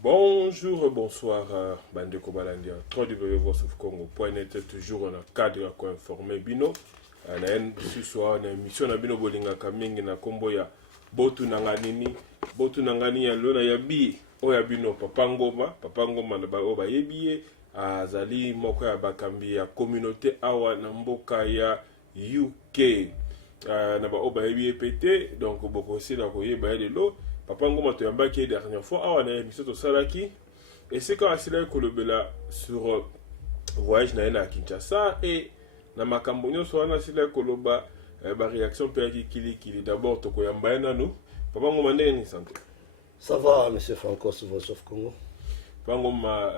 Bonjour, bonsoir, Bande Kobalandia. www.voiceofcongo.net, toujours dans le cadre à informer Bino. Ce soir, une émission na Bino Bolinga Kamingi na Kombo ya Botu Nanganini. Botu Nangani ya Lona Yabi, Oya Bino, Papangoma na Baoba Yebie, Azali Moko ya Bakambi ya communauté Awa na Mboka ya UK. Na Baoba Yebie pété, donc beaucoup aussi na Koyeba Yelo. Papa Ngoma to yambaki dernière fois awa na émission to salaki et c'est quand asila kolobela sur voyage na Kinshasa et na makambo nyonso wana asila koloba ba réaction pe kili d'abord to koyamba na nous Papa Ngoma ndenge ni santé. Ça va monsieur Franco sur Voice of Congo. Papa Ngoma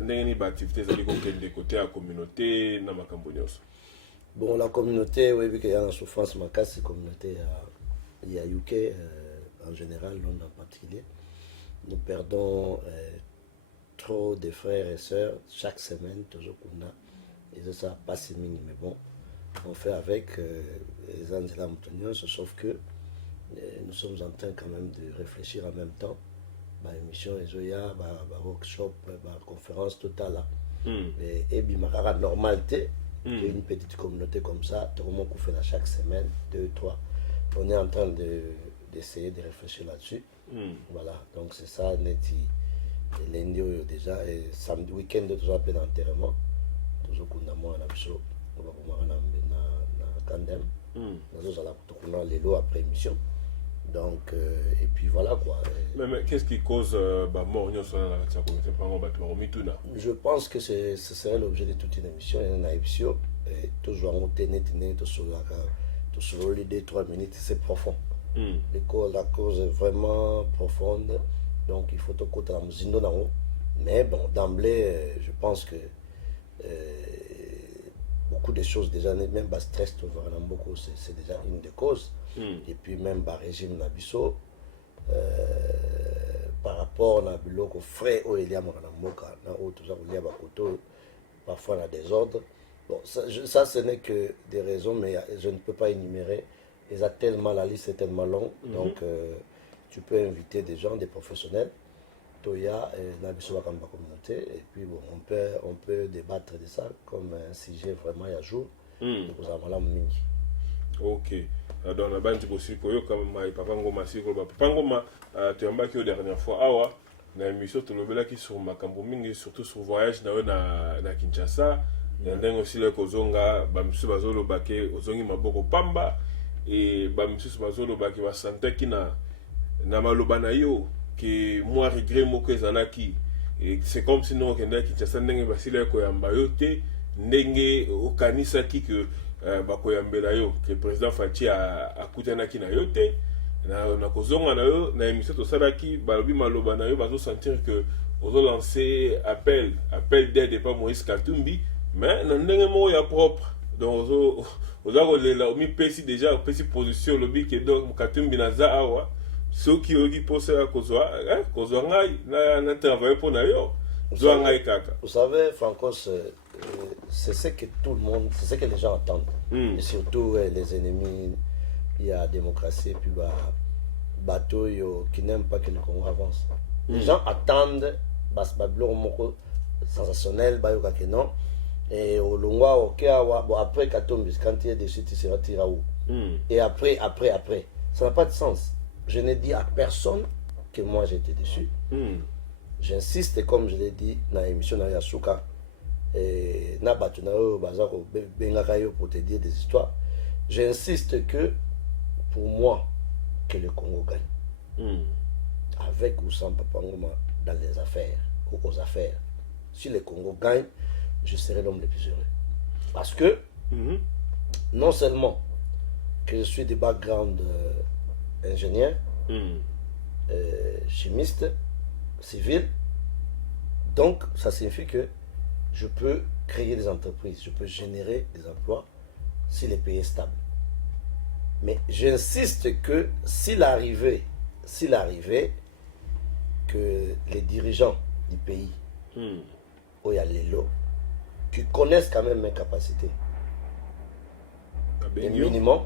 ndenge ni ba activité zali ko kende côté à communauté na makambo nyonso. Bon, la communauté oui qu'il y a une souffrance makasi communauté il y a UK en général, Londres en particulier. Nous perdons trop de frères et sœurs chaque semaine, toujours qu'on a. Et ça passe mini, mais bon, on fait avec les Angela Moutonions, sauf que nous sommes en train quand même de réfléchir en même temps. Ma émission, Ezoya, ma workshop, ma conférence totale. Et Bimara, normalité, une petite communauté comme ça, tout le monde qu'on fait chaque semaine, 2, 3. On est en train d'essayer de réfléchir là-dessus. Voilà, donc c'est ça, Neti, lundi déjà, et samedi, week-end, toujours plein d'enterrement. Toujours qu'on a moins à la show, on va voir na Kandem. Nous allons les lots après émission. Donc, et puis voilà quoi. Mais qu'est-ce qui cause la mort? Je pense que ce serait l'objet de toute une émission. Il y a une émission, toujours en tenir, sur l'idée 3 minutes, c'est profond. La cause est vraiment profonde, donc il faut écouter la musique. Mais bon, d'emblée, je pense que beaucoup de choses déjà, même le stress, beaucoup, c'est déjà une des causes. Et puis même le régime Nabiso, par rapport à biloko frais où il y a parfois on a des ordres. Bon, ça ce n'est que des raisons, mais je ne peux pas énumérer. La liste est tellement longue, donc tu peux inviter des gens, des professionnels, Toya et Nabiso Wakamba communauté, et puis bon, on peut débattre de ça comme un sujet vraiment à jour. Ok. Dans la bande aussi pour comme Papa Ngoma Papa Ngoma tu as la dernière fois awa na émission to lobela ki sur makambo mingi surtout sur voyage na Kinshasa ndenge aussi le kozonga ba msu bazolo bake ozongi maboko pamba et ba msu bazolo bake ba santé ki na maloba na yo que moi regret moko ezalaki et c'est comme si nous kenda Kinshasa ndenge basile ko yamba yo te ndenge okanisa ki que bakoyambela yo que le président Fachi a kutanaki na yo te na kozonga na yo na émission to salaki balobi maloba na yo bazo sentir que ozo lancer appel d'aide pas Moïse Katumbi mais na ndenge mo ya propre donc ozo lela omi pesi déjà pesi position lobby que donc Katumbi na za awa ceux qui ogi poser à kozwa ngai na travailler pour na yo zo ngai kaka. Vous savez Francos, c'est ce que tout le monde, c'est ce que les gens attendent. Et surtout les ennemis, il y a la démocratie et puis bateau qui n'aiment pas que le Congo avance. Les gens attendent moko sensationnel non et au longwa OK bon après Katumbi quand il y a des sites il sera Tiraou. Et après ça n'a pas de sens. Je n'ai dit à personne que moi j'étais déçu. J'insiste comme je l'ai dit dans l'émission de Yasuka. Et pour te dire des histoires, j'insiste que pour moi que le Congo gagne avec ou sans Papa Ngoma dans les affaires ou aux affaires. Si le Congo gagne, je serai l'homme le plus heureux parce que non seulement que je suis de background ingénieur, chimiste, civil, donc ça signifie que je peux créer des entreprises, je peux générer des emplois si le pays est stable. Mais j'insiste que s'il arrivait que les dirigeants du pays, où il y a les lots, qui connaissent quand même mes capacités, le minimum,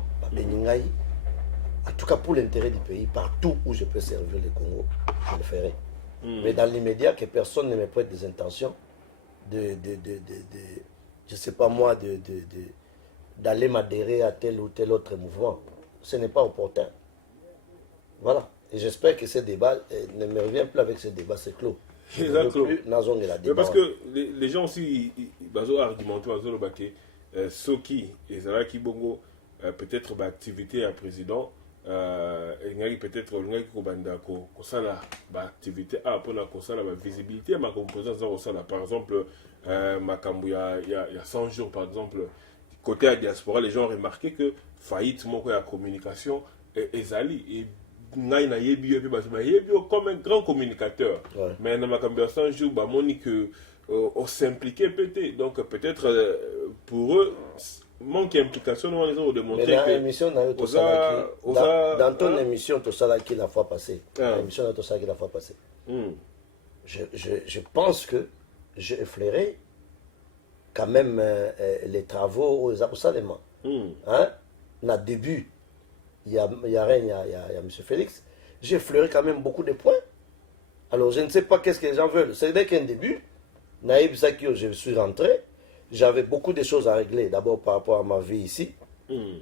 en tout cas pour l'intérêt du pays, partout où je peux servir le Congo, je le ferai. Mais dans l'immédiat, que personne ne me prête des intentions je sais pas moi, d'aller m'adhérer à tel ou tel autre mouvement. Ce n'est pas opportun. Voilà. Et j'espère que ce débat ne me revient plus avec ce débat, c'est clos. Exactement. Mais parce que les gens aussi, ils argumentent, ceux qui, qui bongo, peut-être activité à président, peut-être activité pour la visibilité à ma composante. Par exemple, il y a 100 jours, par exemple, côté à diaspora, les gens ont remarqué que faillite, la communication est allée. Et comme un grand communicateur. Ouais. Mais dans ma conversation, je dis que on s'impliquait peut-être. Donc peut-être pour eux, manque d'implication, nous allons démontrer que... Dans ton émission, tout ça qui la fois passée, l'émission tout ça qui la fois passée, je pense que j'ai effleuré quand même les travaux aux Aposalema. Hein? Dans le début, il y a M. Félix, j'ai effleuré quand même beaucoup de points. Alors, je ne sais pas qu'est-ce que les gens veulent. C'est dès qu'un début, Naïb Zakio, je suis rentré, j'avais beaucoup de choses à régler. D'abord par rapport à ma vie ici,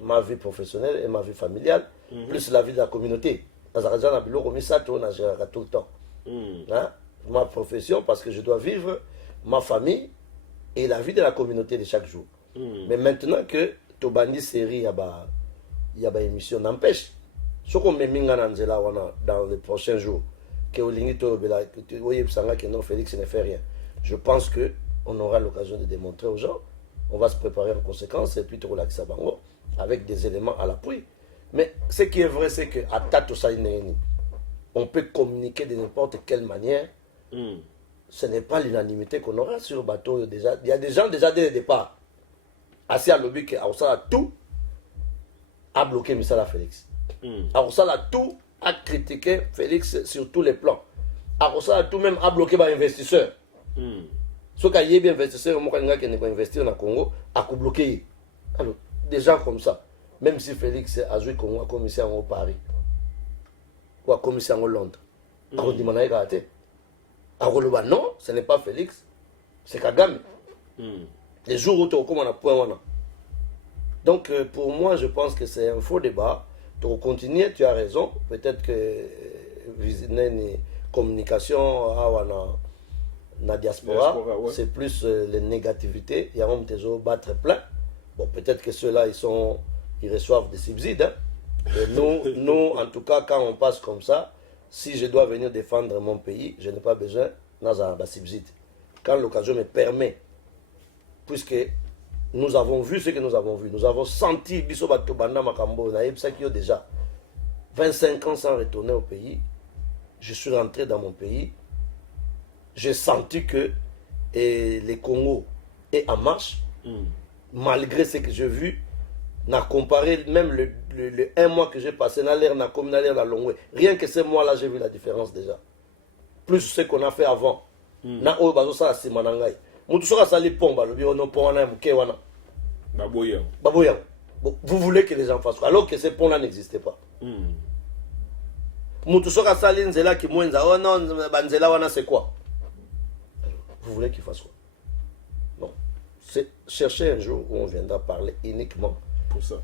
ma vie professionnelle et ma vie familiale, plus la vie de la communauté. Tout le temps. Hein? Ma profession, parce que je dois vivre ma famille et la vie de la communauté de chaque jour. Mais maintenant que Tobandi série, il y a une émission, n'empêche. Ce qu'on met dans les prochains jours, que Félix ne fait rien. Je pense qu'on aura l'occasion de démontrer aux gens, on va se préparer en conséquence et puis te relaxer à Bango avec des éléments à l'appui. Mais ce qui est vrai, c'est qu'à Tato Saïnéni, on peut communiquer de n'importe quelle manière. Ce n'est pas l'unanimité qu'on aura sur le bateau. Déjà. Il y a des gens déjà dès le départ, assez à lobby, qui a tout à bloquer Missala Félix. Alors ça a tout à critiquer Félix sur tous les plans. Alors ça a tout même à bloquer les investisseurs. Ce qu'il y a des investisseurs qui ont investi dans le Congo, à bloquer. Alors, des gens comme ça, même si Félix a joué Congo à commissaire au Paris ou à commissaire au Londres, alors dit alors non, ce n'est pas Félix, c'est Kagame. Les jours où tu as un point. Donc pour moi, je pense que c'est un faux débat. Tu continues, tu as raison. Peut-être que une communication dans la diaspora, ouais. C'est plus les négativités. Il y a même des autres battre plein. Bon, peut-être que ceux-là, ils reçoivent des subsides. Hein. Et nous, en tout cas, quand on passe comme ça, si je dois venir défendre mon pays, je n'ai pas besoin d'un subside. Quand l'occasion me permet, puisque nous avons vu ce que nous avons vu, nous avons senti Bisobatu Banda Makambo, déjà 25 ans sans retourner au pays, je suis rentré dans mon pays, j'ai senti que les Congo est en marche, malgré ce que j'ai vu, n'a comparé même le 1 mois que j'ai passé dans l'air, dans l'air, dans Longwe. Rien que ce mois-là, j'ai vu la différence déjà. Plus ce qu'on a fait avant. Na o bazo sa simanangai. Mutu soka sali pomba, le bio non pont na muke wana. Baboya. Baboya. Vous voulez que les gens fassent quoi? Alors que ces ponts-là n'existaient pas. Mutu soka sali nzela ki mwenza. Oh non, banzela wana c'est quoi? Vous voulez qu'ils fassent quoi? Non. C'est chercher un jour où on viendra parler uniquement pour ça.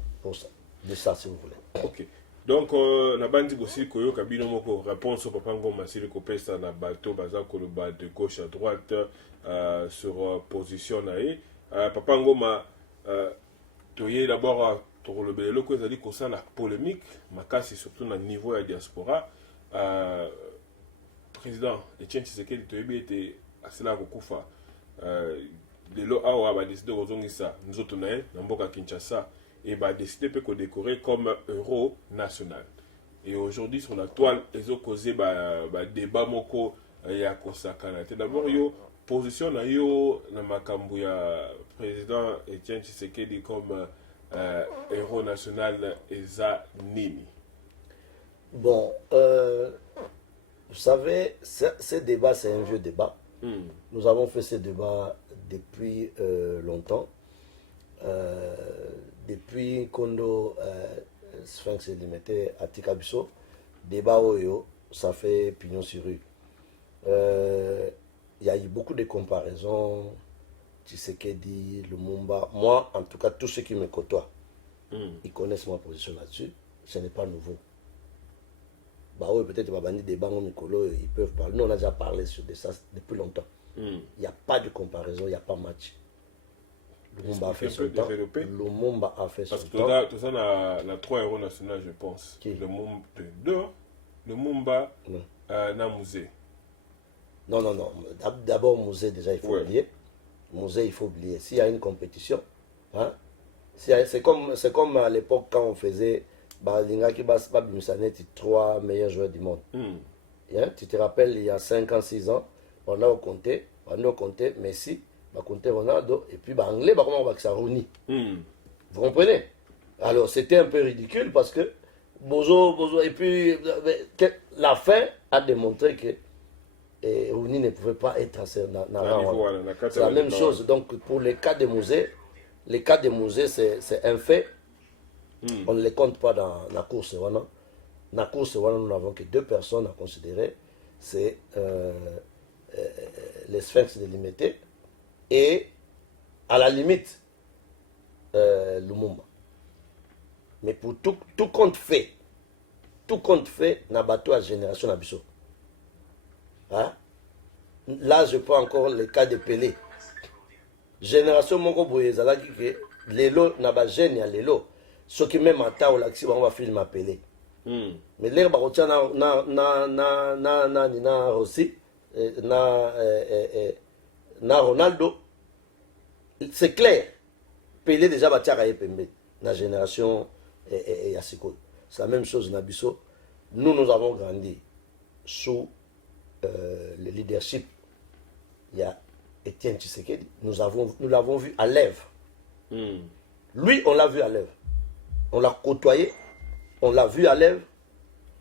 De ça, si vous voulez. Ok. Donc, na bandi aussi koyo kabino moko réponse au papa ngoma sili kopesa na bateau baza koloba de gauche à droite sur position nae. Papa ngoma toye d'abord to le belelo ko ezali kosa la polémique makasi surtout na niveau ya diaspora. Président Etienne Tshisekedi toyebi ete asila kokufa lelo awa ba décider kozongisa nzoto nae na mboka Kinshasa. Et bah décidé de décorer comme héros national. Et aujourd'hui sur la toile, ils ont causé débat moko ya kosakana. D'abord yo position na yo na makambu ya président Etienne Tshisekedi comme héros national eza nini. Bon, vous savez, ce débat c'est un vieux débat. Nous avons fait ce débat depuis longtemps. Depuis Kondo Sphinx limité à Tikabiso, débat Oyo, ça fait pignon sur rue. Il y a eu beaucoup de comparaisons. Tshisekedi, Lumumba. Moi, en tout cas, tous ceux qui me côtoient, ils connaissent ma position là-dessus. Ce n'est pas nouveau. Bah oui, peut-être des bancs Mikolo, ils peuvent parler. Nous, on a déjà parlé de ça depuis longtemps. Il n'y a pas de comparaison, il n'y a pas match. Lumumba a fait son temps. Lumumba a fait son temps. Parce que tout ça, on a 3 héros nationaux, je pense. Qui? Lumumba, Namusé. Non. D'abord, Musée, déjà, il faut oublier. Musée, il faut oublier. S'il y a une compétition, hein, c'est comme à l'époque quand on faisait Lingaki Bimsanet, 3 meilleurs joueurs du monde. Hein, tu te rappelles, il y a 5 ans, 6 ans, on a compté Messi, on a compté Ronaldo, et puis Anglais, comment on va que ça Rooney. Vous comprenez? Alors, c'était un peu ridicule parce que Bozo, et puis la fin a démontré que Rooney ne pouvait pas être à ce niveau. C'est la même chose. Donc, pour les cas de musée, c'est un fait. On ne les compte pas dans la course. Dans la course, nous n'avons que 2 personnes à considérer. C'est les Sphinx délimités et, à la limite, Lumumba. Mais pour tout compte fait, n'a bateau à génération Abisso. Hein? Là, je prends encore le cas de Pelé. Génération Moko Boyezala qui que Lelo n'a pas gêné à Lelo. Ce qui même à ta ou l'axi, on va filmer à Pelé. Mais l'air barotia na Rossi, na Ronaldo, c'est clair. Pelé déjà battu à Pembe, la génération Yassiko. C'est la même chose Nabiso. Nous avons grandi sous le leadership. Il y a Étienne Tshisekedi. Nous l'avons vu à l'œuvre. Lui, on l'a vu à l'œuvre. On l'a côtoyé. On l'a vu à l'œuvre.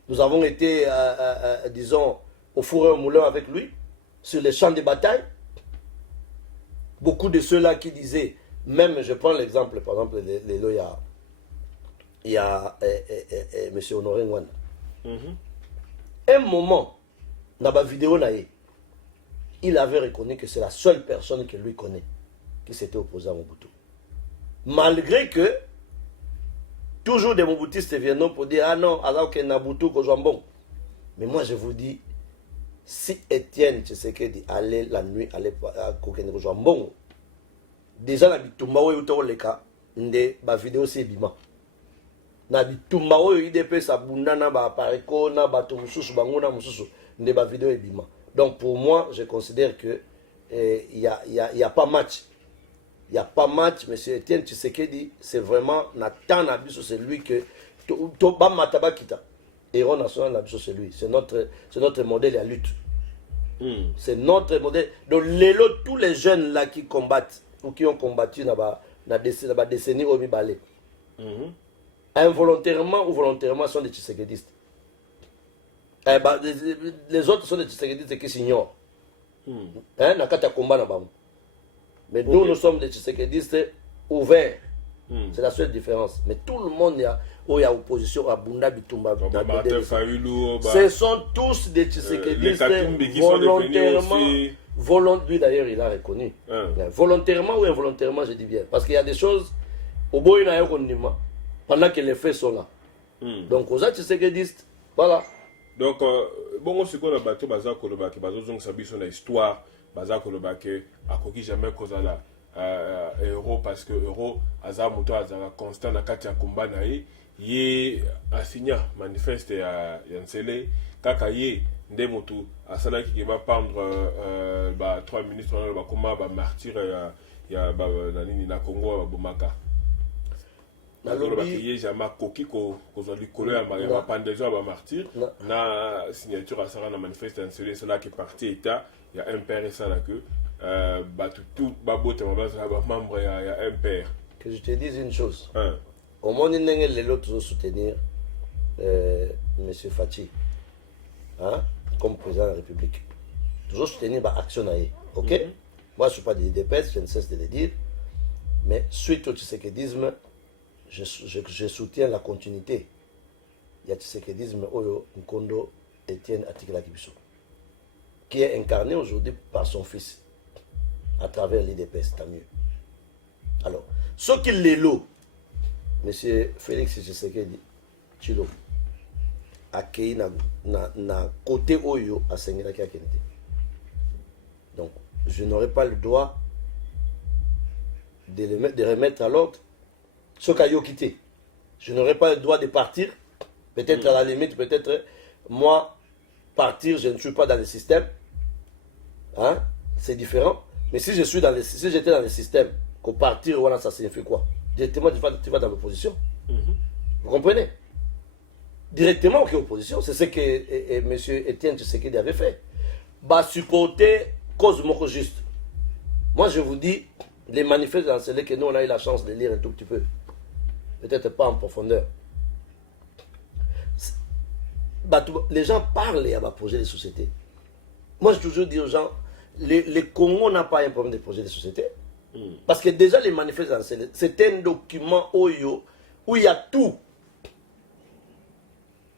Nous avons été, disons, au four et au moulin avec lui, sur les champs de bataille. Beaucoup de ceux-là qui disaient, même, je prends l'exemple, par exemple, il y a M. Honoré Ngwana. Un moment, dans ma vidéo, il avait reconnu que c'est la seule personne que lui connaît qui s'était opposée à Mobutu. Malgré que, toujours des Mobutistes viennent pour dire, ah non, alors que Nabutu, bon. Mais moi, je vous dis, si Étienne Tshisekedi allait la nuit, allait à Kokene bon, déjà, la bitumba, le cas, la vidéo, c'est bima. Na bitumba, IDP, sa bundana, ba pareko, na bato mususu, bangona mususu, ba vidéo, et bima. Donc pour moi, je considère que il y a pas match. Il n'y a pas match, M. Étienne Tshisekedi, c'est vraiment Nathan Nabiso, c'est lui que Toba Matabakita. Héros national Nabiso, c'est lui. C'est notre modèle à lutte. C'est notre modèle. Donc tous les jeunes là qui combattent ou qui ont combattu dans la décennie au Mibale, involontairement ou volontairement sont des Tshisekedistes. Les autres sont des Tshisekedistes qui s'ignorent. Nakata combat na bam. Mais nous, nous sommes des Tshisekedistes ouverts. C'est la seule différence. Mais tout le monde, il y a opposition à Bunda Bitumba. Ce sont tous des Tshisekedistes volontairement. Lui d'ailleurs, il a reconnu. Volontairement ou involontairement, je dis bien. Parce qu'il y a des choses, au bout il y a un pendant que les faits sont là. Donc, aux Tshisekedistes, voilà. Donc, bon, c'est quoi le bateau, Bazar Kolobaki, Bazar Zong Sabi, son histoire, Bazar Kolobaki, à quoi jamais cause là, Euro, parce que Euro, Azar Moto, Azar Constant, Nakatia Kumba, Naï, Yé, Assigna, manifeste à Yansele, Kaka Yé, Ndemotu, Asana qui va prendre 3 ministres, Bakoma, Martyr, il y a Nanini, na Congo, Bomaka. Il y a un coquille qui a pendaison à martyr. Na signature à Sarah, na manifeste, c'est là qui est parti État. Il y a un père et ça là que tout babot et membre, il y a un père. Que je te dise une chose. Au monde, il y a l'autre soutenir M. Fachi comme président de la République. Toujours soutenir l'action. Ok? Moi, je ne suis pas de l'IDPS, je ne cesse de le dire. Mais suite au tshisekedisme, je soutiens la continuité. Il y a Tshisekedisme, Oyo, Nkondo, Etienne, Atikela Kibiso. qui est incarné aujourd'hui par son fils, à travers l'IDPS, tant mieux. Alors, ce qui l'est l'eau, M. Félix Tshisekedi, Chilo, accueilli na côté Oyo à Sengelaki Akende. Donc, je n'aurai pas le droit de remettre à l'ordre ce qu'a quitté. Je n'aurai pas le droit de partir. Peut-être à la limite, peut-être moi, partir, je ne suis pas dans le système. Hein? C'est différent. Mais si je suis dans le, si j'étais dans le système, qu'au partir, voilà, ça signifie quoi? Directement, tu vas dans l'opposition. Vous comprenez? Directement, ok, opposition. C'est ce que M. Etienne Tshisekedi avait fait. Bah, supporter cause moko juste. Moi, je vous dis, les manifestes dans celles que nous, on a eu la chance de lire un tout petit peu. Peut-être pas en profondeur. Bah, les gens parlent à projet de société. Moi, je toujours dis aux gens, les Congo n'a pas un problème de projet de société. Parce que déjà, les manifestes dans celles, c'est un document Oyo où il y a tout.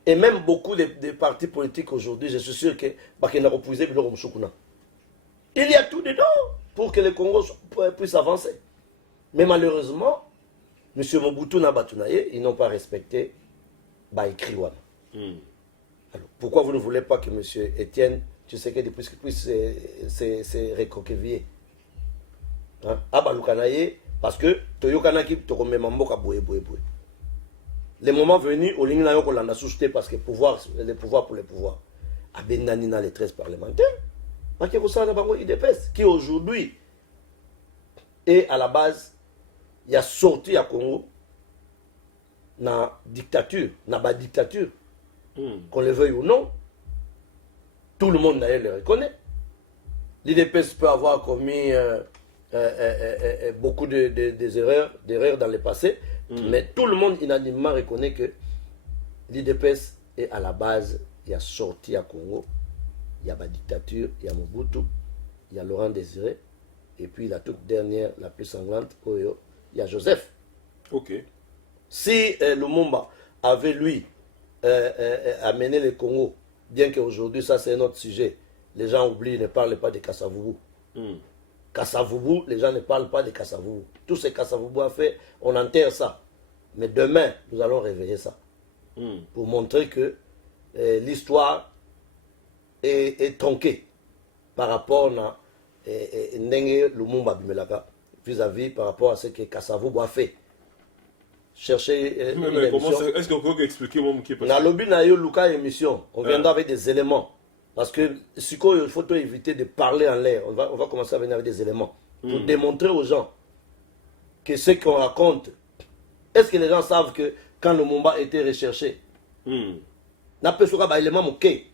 Et même beaucoup de partis politiques aujourd'hui, je suis sûr que il y a tout dedans pour que le Congo puisse avancer. Mais malheureusement, M. Mobutu Nabatunaye, ils n'ont pas respecté écrit Wana. Alors, pourquoi vous ne voulez pas que M. Etienne Tshisekedi puisse se recoqueviller? Hein? Parce que Toyokanaki Tokomemamboka Boué. Les moments venus, au ligne n'a qu'on a suscité parce que le pouvoir pour le pouvoir. Abendanina les 13 parlementaires, qui aujourd'hui est à la base, il y a sorti à Congo, na dictature, qu'on le veuille ou non, tout le monde d'ailleurs le reconnaît. L'IDPS peut avoir commis beaucoup d'erreurs dans le passé, mais tout le monde unanimement reconnaît que l'IDPS est à la base, il y a sorti à Congo, il y a la dictature, il y a Mobutu, il y a Laurent Désiré, et puis la toute dernière, la plus sanglante, il y a Joseph. Ok. Si Lumumba avait, lui, amené le Congo, bien qu'aujourd'hui, ça c'est un autre sujet, les gens oublient, ne parlent pas de Kassavubu. Kassavubu, les gens ne parlent pas de Kassavubu. Tout ce que Kassavubu a fait, on enterre ça. Mais demain, nous allons réveiller ça. Pour montrer que l'histoire est tronquée par rapport à Ndenge Lumumba Bimelaka vis-à-vis par rapport à ce que Kassavubu a fait. Chercher est-ce qu'on peut expliquer mon qui dans le lobby na yo Luka émission, on viendra avec des éléments. Parce que il faut éviter de parler en l'air. On va commencer à venir avec des éléments pour démontrer aux gens que ce qu'on raconte, est-ce que les gens savent que quand le Lumumba était recherché, n'a pas un élément moqué.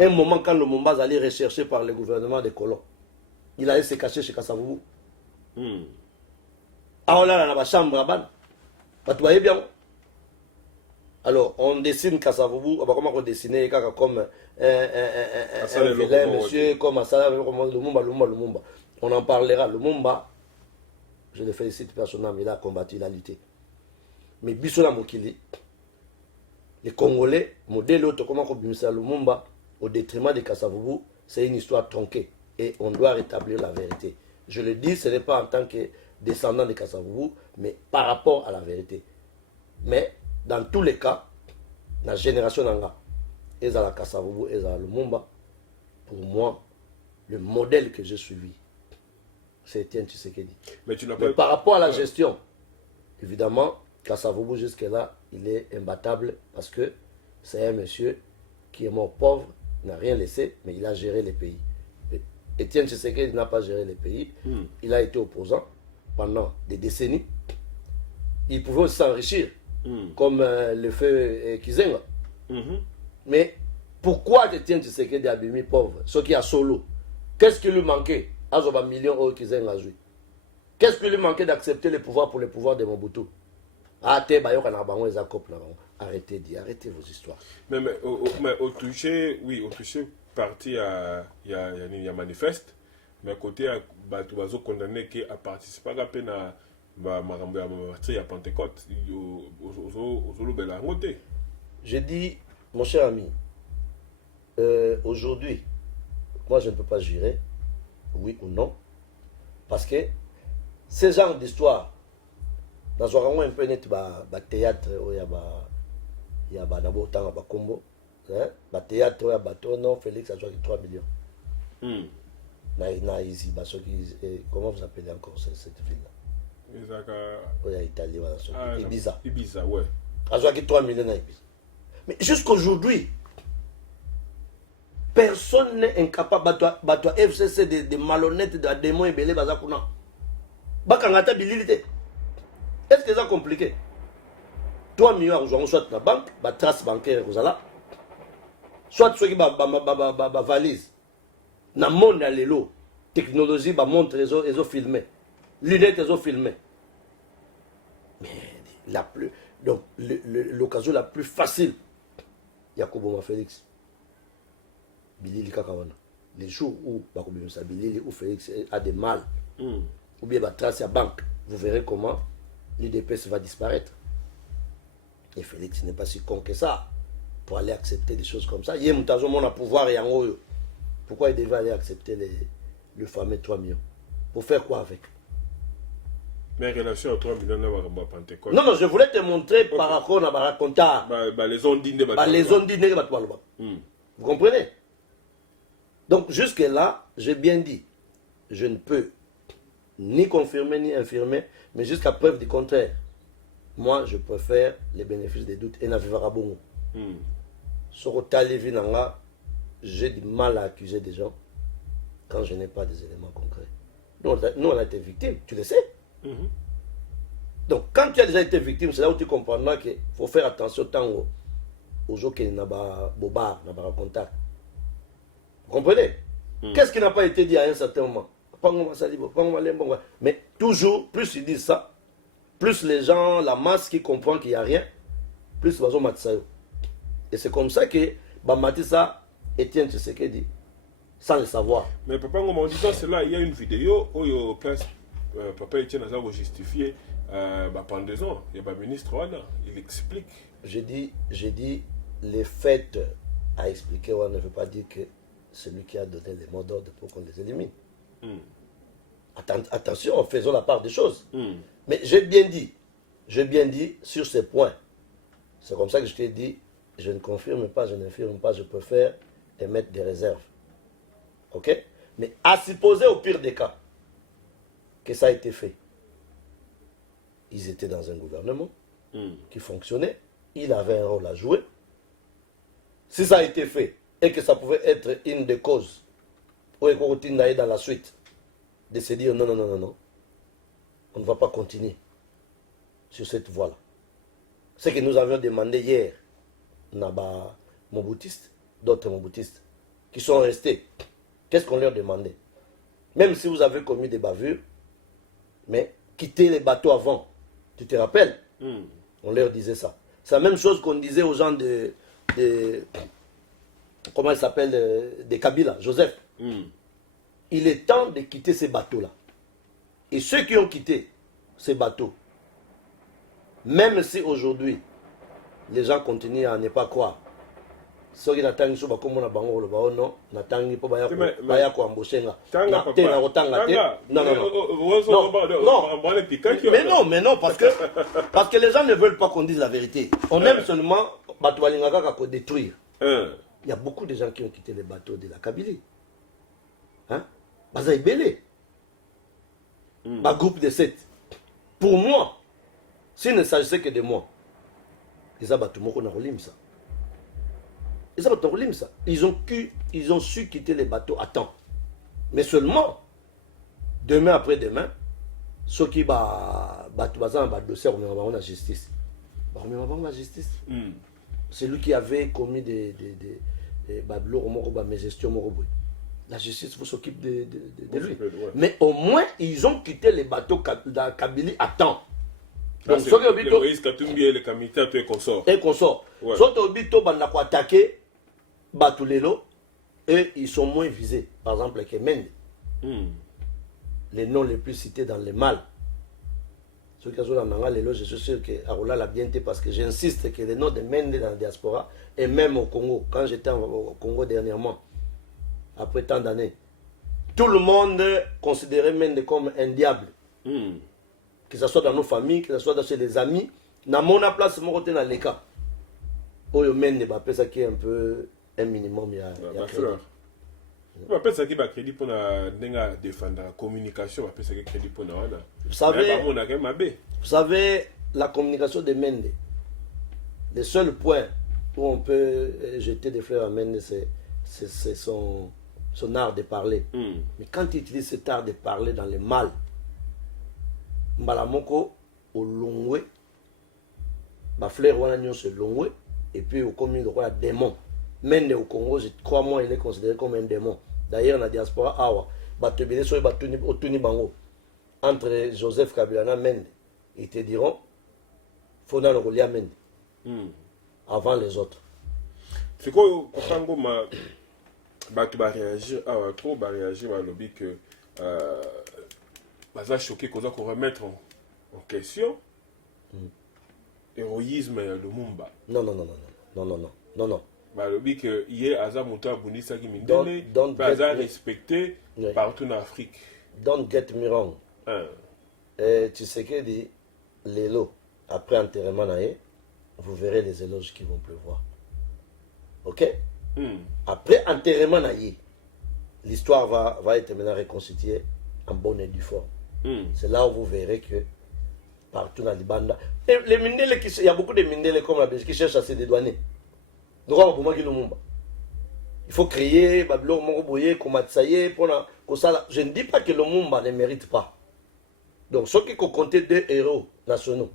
Un moment quand le Lumumba allait recherché par le gouvernement des colons, il allait se cacher chez Kassavubu. Ah, on a dans la chambre à ban. Vous voyez bien. Alors, on dessine Kassavubu, comment on dessine comme un vilain monsieur, comme Lumumba. On en parlera. Lumumba, je le félicite personnellement, il a combattu, il a lutté. Mais Bissona Mokili, les Congolais, modèle autre, comment on dit Lumumba, au détriment de Kassavubu, c'est une histoire tronquée. Et on doit rétablir la vérité. Je le dis, ce n'est pas en tant que descendant de Kassavubu, mais par rapport à la vérité. Mais, dans tous les cas, la génération Nanga, Ezala Kassavubu, Ezala Lumumba, pour moi, le modèle que j'ai suivi, c'est Etienne Tshisekedi. Mais par rapport à la gestion, évidemment, Kassavubu jusque-là, il est imbattable parce que c'est un monsieur qui est mort pauvre, n'a rien laissé, mais il a géré les pays. Etienne Tshisekedi n'a pas géré les pays, il a été opposant pendant des décennies. Il pouvait aussi s'enrichir, comme le fait Kizenga. Mais pourquoi Etienne Tshisekedi a mis pauvre, ce qui a solo? Qu'est-ce qui lui manquait? Azoba million au Kizenga. Qu'est-ce qui lui manquait d'accepter le pouvoir pour le pouvoir de Mobutu? Arrêtez vos histoires. Mais au touché, oui, au touché, parti il y a manifeste, mais à côté, il y a condamné qui a participé à la Pentecôte. Je dis, mon cher ami, aujourd'hui, moi je ne peux pas jurer, oui ou non, parce que ce genre d'histoire, dans un peu net, théâtre, il y a d'abord tant à Combo, théâtre, non, Félix a joué 3 millions. Comment vous appelez encore cette ville-là? Oui, Italie, voilà. Ibiza. Ibiza, ouais. A joué 3 millions à Ibiza. Mais jusqu'aujourd'hui, personne n'est incapable de FCC de malhonnêtes, de démons et belés, bazakuna. Bakangata bililité. Est-ce que c'est compliqué? 3 millions à rejoindre soit la banque, la trace bancaire, soit ceux qui ont valise. Dans le monde, il y a les technologie, montre, ils ont filmé. Lunettes, ils ont filmé. Mais l'occasion la plus facile, Yakubo Félix. Bilili Kakawana. Les jours où Bilili ou Félix a des mal, ou bien trace à banque, vous verrez comment l'UDPS va disparaître. Et Félix n'est pas si con que ça pour aller accepter des choses comme ça. Il y a un pouvoir et en haut. Pourquoi il devait aller accepter le fameux 3 millions? Pour faire quoi avec? Mais relation à 3 millions, Pentecôte. Non, je voulais te montrer par rapport à raconter. Les ondines de les ondines de vous comprenez? Donc, jusque-là, j'ai bien dit, je ne peux ni confirmer ni infirmer, mais jusqu'à preuve du contraire. Moi, je préfère les bénéfices des doutes et n'avivara bongo. Sur Talivinanga, j'ai du mal à accuser des gens quand je n'ai pas des éléments concrets. Nous, on a été victimes, tu le sais. Donc, quand tu as déjà été victime, c'est là où tu comprendras qu'il faut faire attention tant aux gens qui n'ont pas bobard, n'ont pas contact. Vous comprenez? Qu'est-ce qui n'a pas été dit à un certain moment? Mais toujours, plus ils disent ça, plus les gens, la masse qui comprend qu'il n'y a rien, plus ils vont matcher. Et c'est comme ça que Matissa Etienne Tshisekedi, sans le savoir. Mais papa, en disant cela, il y a une vidéo où papa Etienne a justifié pendaison. Il y a un ministre, il explique. J'ai dit, les faits à expliquer, on ne veut pas dire que celui qui a donné les mots d'ordre pour qu'on les élimine. Attention, faisons la part des choses. Mais j'ai bien dit sur ces points. C'est comme ça que je t'ai dit, je ne confirme pas, je n'infirme pas, je préfère émettre des réserves. Ok? Mais à supposer au pire des cas que ça a été fait. Ils étaient dans un gouvernement qui fonctionnait, il avait un rôle à jouer. Si ça a été fait et que ça pouvait être une des causes pour continuer dans la suite, de se dire non, on ne va pas continuer sur cette voie-là. Ce que nous avions demandé hier, Naba Moboutistes, d'autres Moboutistes, qui sont restés, qu'est-ce qu'on leur demandait? Même si vous avez commis des bavures, mais quittez les bateaux avant. Tu te rappelles? On leur disait ça. C'est la même chose qu'on disait aux gens de comment il s'appelle, de Kabila, Joseph. Il est temps de quitter ces bateaux-là. Et ceux qui ont quitté ces bateaux, même si aujourd'hui, les gens continuent à ne pas croire, ceux qui n'attendent pas comme on a bango le baon non, n'attendent pas baya ko embaucher nga. Mais non, parce que les gens ne veulent pas qu'on dise la vérité. On aime seulement bateau alingaka ko détruire. Il y a beaucoup de gens qui ont quitté les bateaux de la Kabylie. Hein? Bazaï Belé. Un groupe de 7. Pour moi, s'il ne s'agissait que de moi, ils ont su quitter les bateaux à temps. Mais seulement, demain après demain, ceux qui dossier la justice. La justice. C'est lui qui avait commis des gestions. La justice vous s'occupe de lui. Mais au moins, ils ont quitté les bateaux de la Kabylie à temps. Donc, le Moïse Katumbi et le Kamita et consorts. Et consorts. Soit au bito, ils ont attaqué Batulelo et ils sont moins visés. Par exemple, les Kemende. Les noms les plus cités dans les mâles. Ceux qui sont dans le je suis sûr que Aroula l'a bien dit parce que j'insiste que les noms de Mende dans la diaspora et même au Congo, quand j'étais au Congo dernièrement, après tant d'années. Tout le monde considérait Mende comme un diable. Que ce soit dans nos familles, que ce soit chez les amis. Dans mon place, mon côté dans les cas. Oyo Mende, ça qui est un peu un minimum. On appelle ça qui va crédit pour défendre la communication. On appelle ça qui crédit pour nous. Vous savez, la communication de Mende, le seul point où on peut jeter des fleurs à Mende, c'est son art de parler. Mais quand il utilise cet art de parler dans le mal, Mbalamoko, au longwe, ma fleur wana nyonso longwe, et puis au commun de démon. Mende au Congo, je crois moi, il est considéré comme un démon. D'ailleurs, dans la diaspora, awa, batebele so batuni bango entre Joseph Kabila et Mende, ils te diront, faut dans le relier Mende avant les autres. C'est quoi quand tu vas réagir, trop va réagir à lobby que ça choqué qu'on va remettre en question héroïsme de Lumumba. Non. Bah lobby que hier Aza Mouta Bounissa qui mindele Aza respecté partout en Afrique. Don't get me wrong. Tu sais que dit l'élo après enterrement naé, vous verrez les éloges qui vont pleuvoir. OK? Après enterrement naé, l'histoire va être maintenant reconstituée en bonne et due forme. C'est là où vous verrez que partout dans les bandes, les mindele, il y a beaucoup de mindele comme la Belgique qui cherchent à se dédouaner. Il faut créer Babylone Mongoboye, Komatsaye, je ne dis pas que le Lumumba ne mérite pas. Donc, ceux qui comptent deux héros nationaux,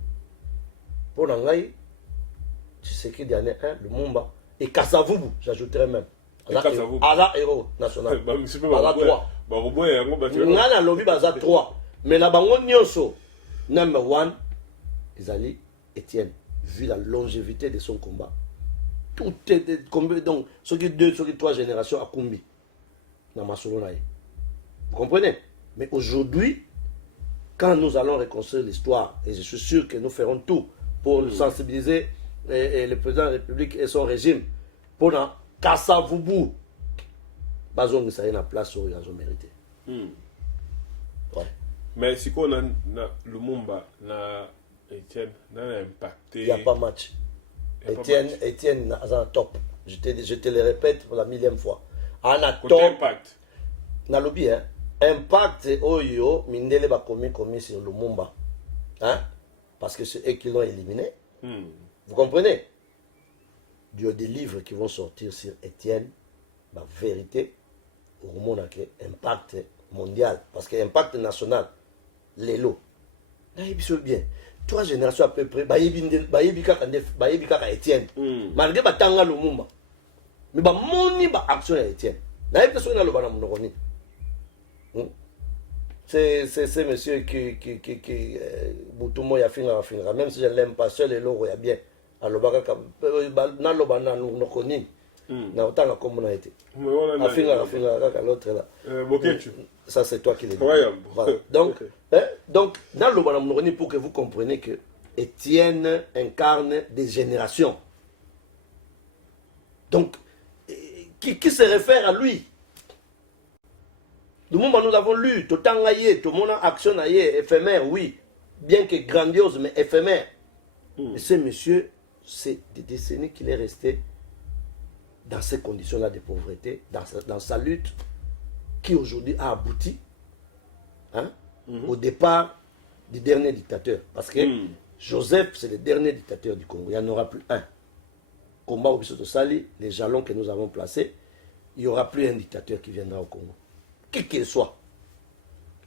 pour Nangaï, tu sais qu'il y en a un, le Lumumba, et Kasavubu, j'ajouterais même. Ala héros national. Ala 3. Nana lobby baza 3. Mais la bango nyoso, number 1, Isali Étienne, vu la longévité de son combat. Tout est combien donc ceux qui 2, ceux qui 3 générations à Kumbi dans Masolonaï. Vous comprenez? Mais aujourd'hui, quand nous allons reconstruire l'histoire, et je suis sûr que nous ferons tout pour sensibiliser le président de la République et son régime, pour la Kassavubu, Bazong ça y est la place où ils ont mérité. Ouais. Mais si on a Lumumba, Etienne, n'a impacté. Il n'y a pas match. Etienne est en top. Je te le répète pour la 1000e fois. En top. Impact. Dans le lobby, hein. Impact, Oyo, Mindele va commis sur Lumumba. Hein? Parce que c'est eux qui l'ont éliminé. Vous comprenez? Il y a des livres qui vont sortir sur Etienne. La vérité, au monde, impact mondial. Parce que impact national, les lots. Là, il bien. 3 générations à peu près, Bayebi Kaka Etienne. Malgré Batanga Lumumba. Mais moni action à Etienne. C'est monsieur qui Boutumo ya finira. Même si je l'aime pas, seul et l'eau, il y a bien. Alors, na otanga comme on a été. L'autre là. Ça c'est toi qui l'as dit. Voilà. Donc, dans le Banamoroni, pour que vous compreniez que Étienne incarne des générations. Donc, qui se réfère à lui. Le moment nous avons lu, tout le monde a action éphémère, oui. Bien que grandiose, mais éphémère. Et ce monsieur, c'est des décennies qu'il est resté dans ces conditions-là de pauvreté, dans sa lutte, qui aujourd'hui a abouti au départ du dernier dictateur. Parce que Joseph, c'est le dernier dictateur du Congo. Il n'y en aura plus un. Combat au Bissoto Sali, les jalons que nous avons placés, il n'y aura plus un dictateur qui viendra au Congo. Qui qu'il soit,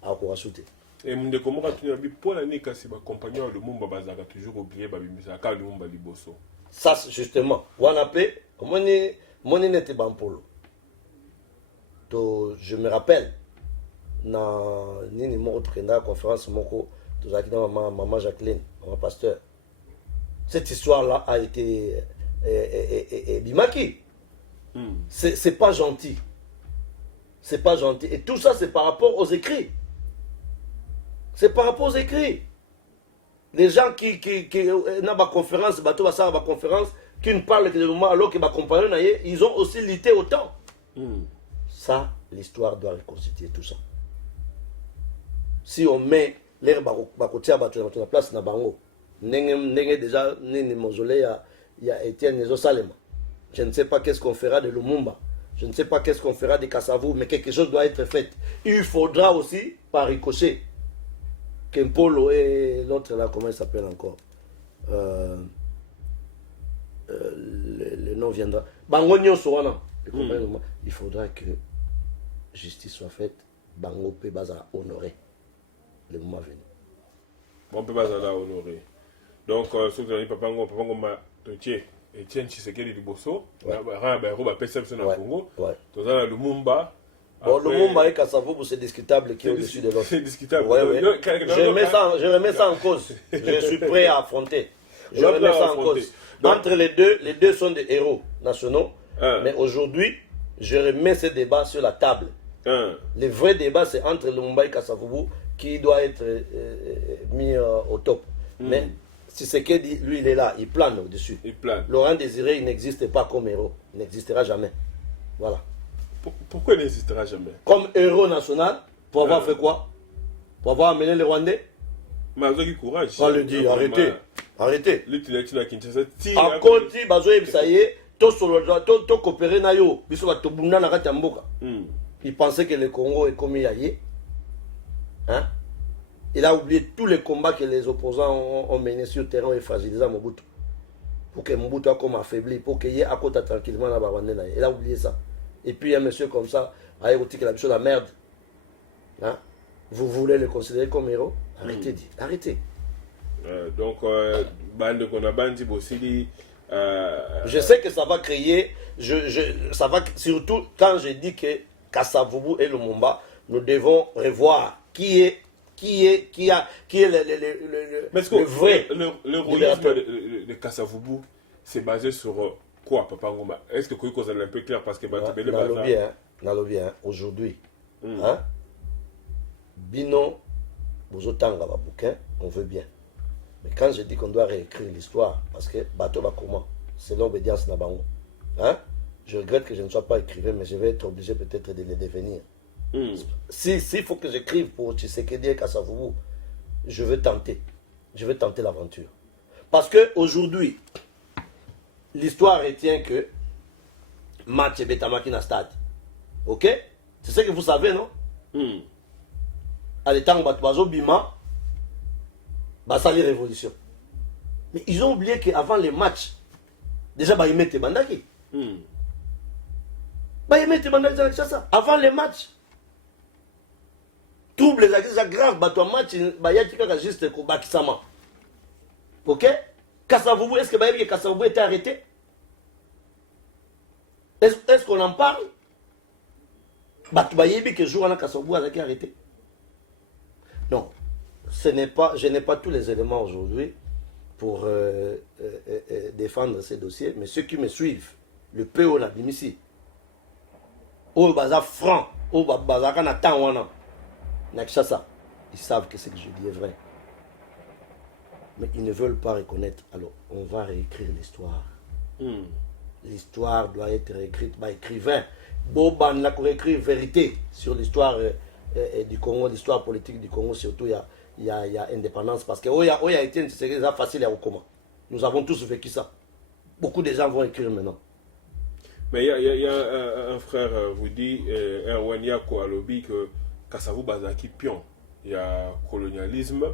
à Kouasouté. Et Mundeko Moka, tu n'as vu pour l'année que c'est ma compagnon de Mumba Bazaka, toujours oublié, Babimisa, le Mumba Liboso. Ça, justement, on appelle, mon n'était pas polo. Je me rappelle, dans une conférence, maman Jacqueline, maman pasteur, cette histoire-là a été bimaki. C'est pas gentil. C'est pas gentil. Et tout ça, c'est par rapport aux écrits. C'est par rapport aux écrits. Les gens qui n'ont pas conférence, qui ne parlent que de nous, alors que ma compagnon, ils ont aussi lutté autant. Ça, l'histoire doit reconstituer tout ça. Si on met l'air bakotia bato na place na bango, nenge déjà nene mausolée il y a Étienne Nezo Salema. Je ne sais pas qu'est-ce qu'on fera de Lumumba. Je ne sais pas qu'est-ce qu'on fera de Kasavubu, mais quelque chose doit être fait. Il faudra aussi, par ricochet, Kempolo et l'autre là, comment il s'appelle encore le nom viendra. Bango Nyonso wana. Il faudra que justice soit faite. Bango peut baza honorer le moment venu. Bon, peut baza là honorer. Donc, ce que papa ngo ma totier Etienne Tshisekedi Liboso, Roba Pessemsen na Congo. Tozala Lumumba. Bon, Lumumba et Kasavubu, c'est discutable qui est au-dessus de l'autre. C'est discutable. Ouais. Je remets ça en cause. Je suis prêt à affronter. Je remets ça en cause. Entre les deux sont des héros nationaux. Mais aujourd'hui, je remets ce débat sur la table. Le vrai débat, c'est entre Lumumba et Kasavubu qui doit être mis au top. Mais Tshisekedi, lui, il est là, il plane au-dessus. Laurent Désiré, il n'existe pas comme héros. Il n'existera jamais. Voilà. Pourquoi il n'existera jamais? Comme héros national, pour avoir fait quoi? Pour avoir amené les Rwandais? Mais avec courage. On le dit, arrêtez. Arrêtez. L'utilisation de Kinshasa. À côté, Bazoé Bisaye, to coopérer na yo, biso ba tobunda na kati ya mboka. Il pensait que le Congo est comme Yaye. Hein? Il a oublié tous les combats que les opposants ont menés sur le terrain et fragilisé Mobutu. Pour que Mobutu a comme affaibli, pour qu'il y ait à côté tranquillement la Rwandais. Il a oublié ça. Et puis un monsieur comme ça, a écouté que la merde. Hein? Vous voulez le considérer comme héros? Arrêtez, dit. Arrêtez. Donc, bande qu'on a bandi Bossili. Je sais que ça va créer, ça va, surtout quand je dis que Kasavubu et Lumumba, nous devons revoir qui est le vrai. Le royaume de Kasavubu, c'est basé sur quoi, Papa Ngoma? Est-ce que vous avez un peu clair parce que aujourd'hui, hein? Bino, Bozotanga va bouquin, on veut bien. Mais quand je dis qu'on doit réécrire l'histoire, parce que bateau va comment? C'est l'obédience Nabango. Hein? Je regrette que je ne sois pas écrivain, mais je vais être obligé peut-être de le devenir. S'il faut que j'écrive pour Tshisekedi et Kasavubu, je vais tenter. Je vais tenter l'aventure. Parce qu'aujourd'hui, l'histoire retient que match est Betamaki na stade. Ok? C'est ce que vous savez, non? À l'état où Batouazo Bima, ça les révolution. Mais ils ont oublié qu'avant les matchs, déjà, ils mettent Bandaki. Ils mettent Bandaki dans ça. Avant les matchs, troubles les graves, bateau match, il y a juste Bakisama. Ok? Kasavubu, est-ce que Kasavubu était arrêté? Est-ce qu'on en parle? Batoubayebi que jour Kasavubu a été arrêté. Non. Je n'ai pas tous les éléments aujourd'hui pour défendre ces dossiers, mais ceux qui me suivent, le PO n'a pas ici. Au bazar franc, au bazar kanatanwana, ils savent que ce que je dis est vrai. Mais ils ne veulent pas reconnaître. Alors, on va réécrire l'histoire. L'histoire doit être réécrite par écrivain. Boban l'a réécrit vérité sur l'histoire du Congo, l'histoire politique du Congo, surtout il y a indépendance, parce que c'est facile à recommander. Nous avons tous vécu ça. Beaucoup de gens vont écrire maintenant. Mais il y a un frère vous dit, un Wanyako à lobby, que Kasavubu Bazaki pion. Il y a colonialisme,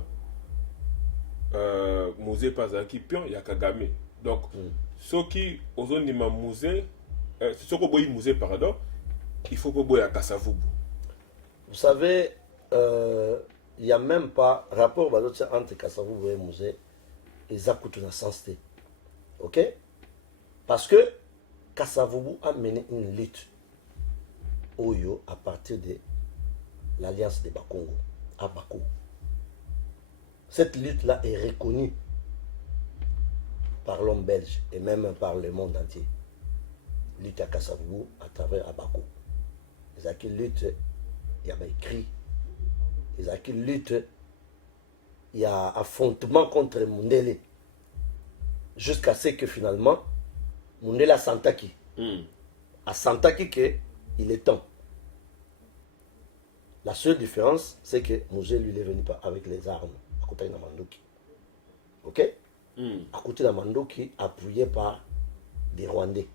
musée Bazaki pion, il y a Kagame. Donc, ceux qui ont un musée, ceux qui ont un musée, pardon, il faut que vous ayez Kasavubu. Vous savez, il n'y a même pas rapport entre Kasavubu et le musée et Zakutu na sensité. Ok? Parce que Kasavubu a mené une lutte Oyo à partir de l'alliance de Bakongo à Bako. Cette lutte-là est reconnue par l'homme belge et même par le monde entier. Lutte à Kasavubu à travers Abako. Les acquis lutte, il y a écrit. Les acquis lutte, il y a affrontement contre Mundele. Jusqu'à ce que finalement, Mundele a Santaki. A Santaki qu'il est temps. La seule différence, c'est que Mouzé, lui, il est venu avec les armes, à côté de Mandoki. Ok? À côté de Mandoki, appuyé par des Rwandais.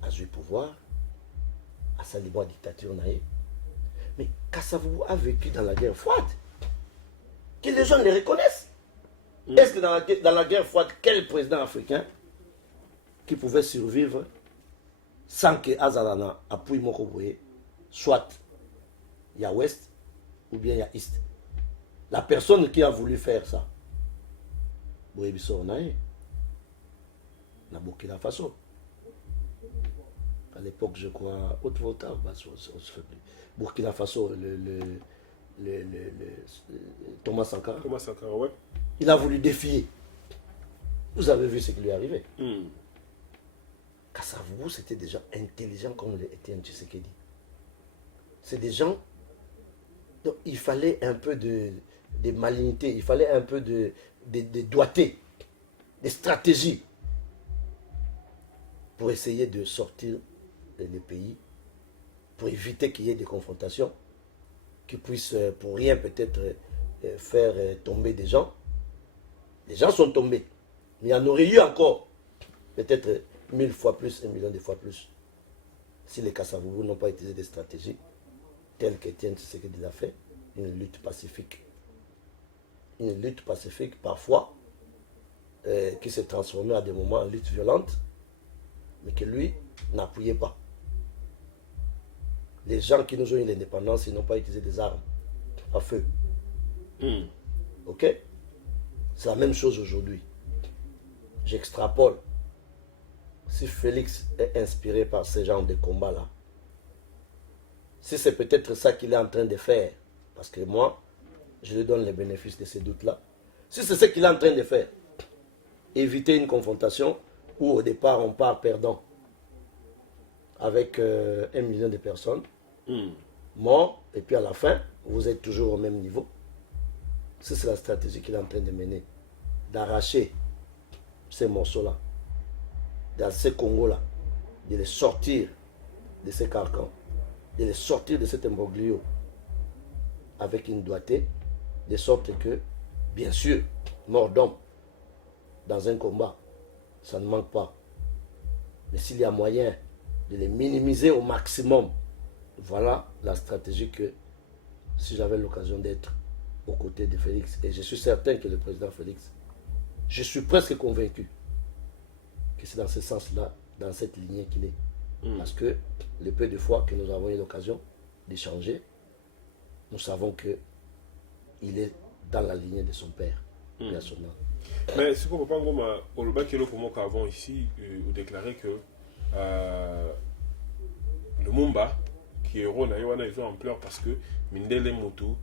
A joué pouvoir, à sa libre dictature naïe. Mais Kassavou a vécu dans la guerre froide. Que les gens les reconnaissent. Est-ce que dans la guerre froide, quel président africain qui pouvait survivre sans que Azalana appuie Mokoboye, soit il y a Ouest ou bien il y a Est. La personne qui a voulu faire ça, Boyebiso Naé, na Burkina Faso. À l'époque, je crois, Haute-Volta, Burkina Faso, Thomas Sankara. Thomas Sankara, ouais. Il a voulu défier. Vous avez vu ce qui lui est arrivé. Kassavou, c'était des gens intelligents comme Étienne Tshisekedi. C'est des gens. Donc, il fallait un peu de malignité, il fallait un peu de doigté, de stratégie pour essayer de sortir les pays, pour éviter qu'il y ait des confrontations qui puissent, pour rien peut-être, faire tomber des gens. Les gens sont tombés, mais il y en aurait eu encore, peut-être 1000 fois plus, 1 million de fois plus, si les Kassavoubou n'ont pas utilisé des stratégies telles qu'Étienne Tshisekedi a fait, une lutte pacifique. Une lutte pacifique parfois qui s'est transformée à des moments en lutte violente, mais que lui n'appuyait pas. Les gens qui nous ont eu l'indépendance, ils n'ont pas utilisé des armes à feu. Ok? C'est la même chose aujourd'hui. J'extrapole. Si Félix est inspiré par ce genre de combat-là, si c'est peut-être ça qu'il est en train de faire, parce que moi, je lui donne les bénéfices de ces doutes-là, si c'est ce qu'il est en train de faire, éviter une confrontation où au départ on part perdant avec 1 million de personnes, morts, et puis à la fin, vous êtes toujours au même niveau. C'est la stratégie qu'il est en train de mener, d'arracher ces morceaux-là, dans ces Congos-là, de les sortir de ces carcans, de les sortir de cet imbroglio avec une doigté, de sorte que, bien sûr, mort d'homme dans un combat, ça ne manque pas. Mais s'il y a moyen de les minimiser au maximum, voilà la stratégie que, si j'avais l'occasion d'être aux côtés de Félix, et je suis certain que le président Félix, je suis presque convaincu que c'est dans ce sens-là, dans cette lignée qu'il est. Parce que le peu de fois que nous avons eu l'occasion d'échanger, nous savons qu'il est dans la lignée de son père, personnel. Mais ce que Papa Ngoma, au Loba Kelo Komoko avant ici, vous déclarez que le Mumba, qui est héros, ils ont en pleurs parce que Mindele Moto,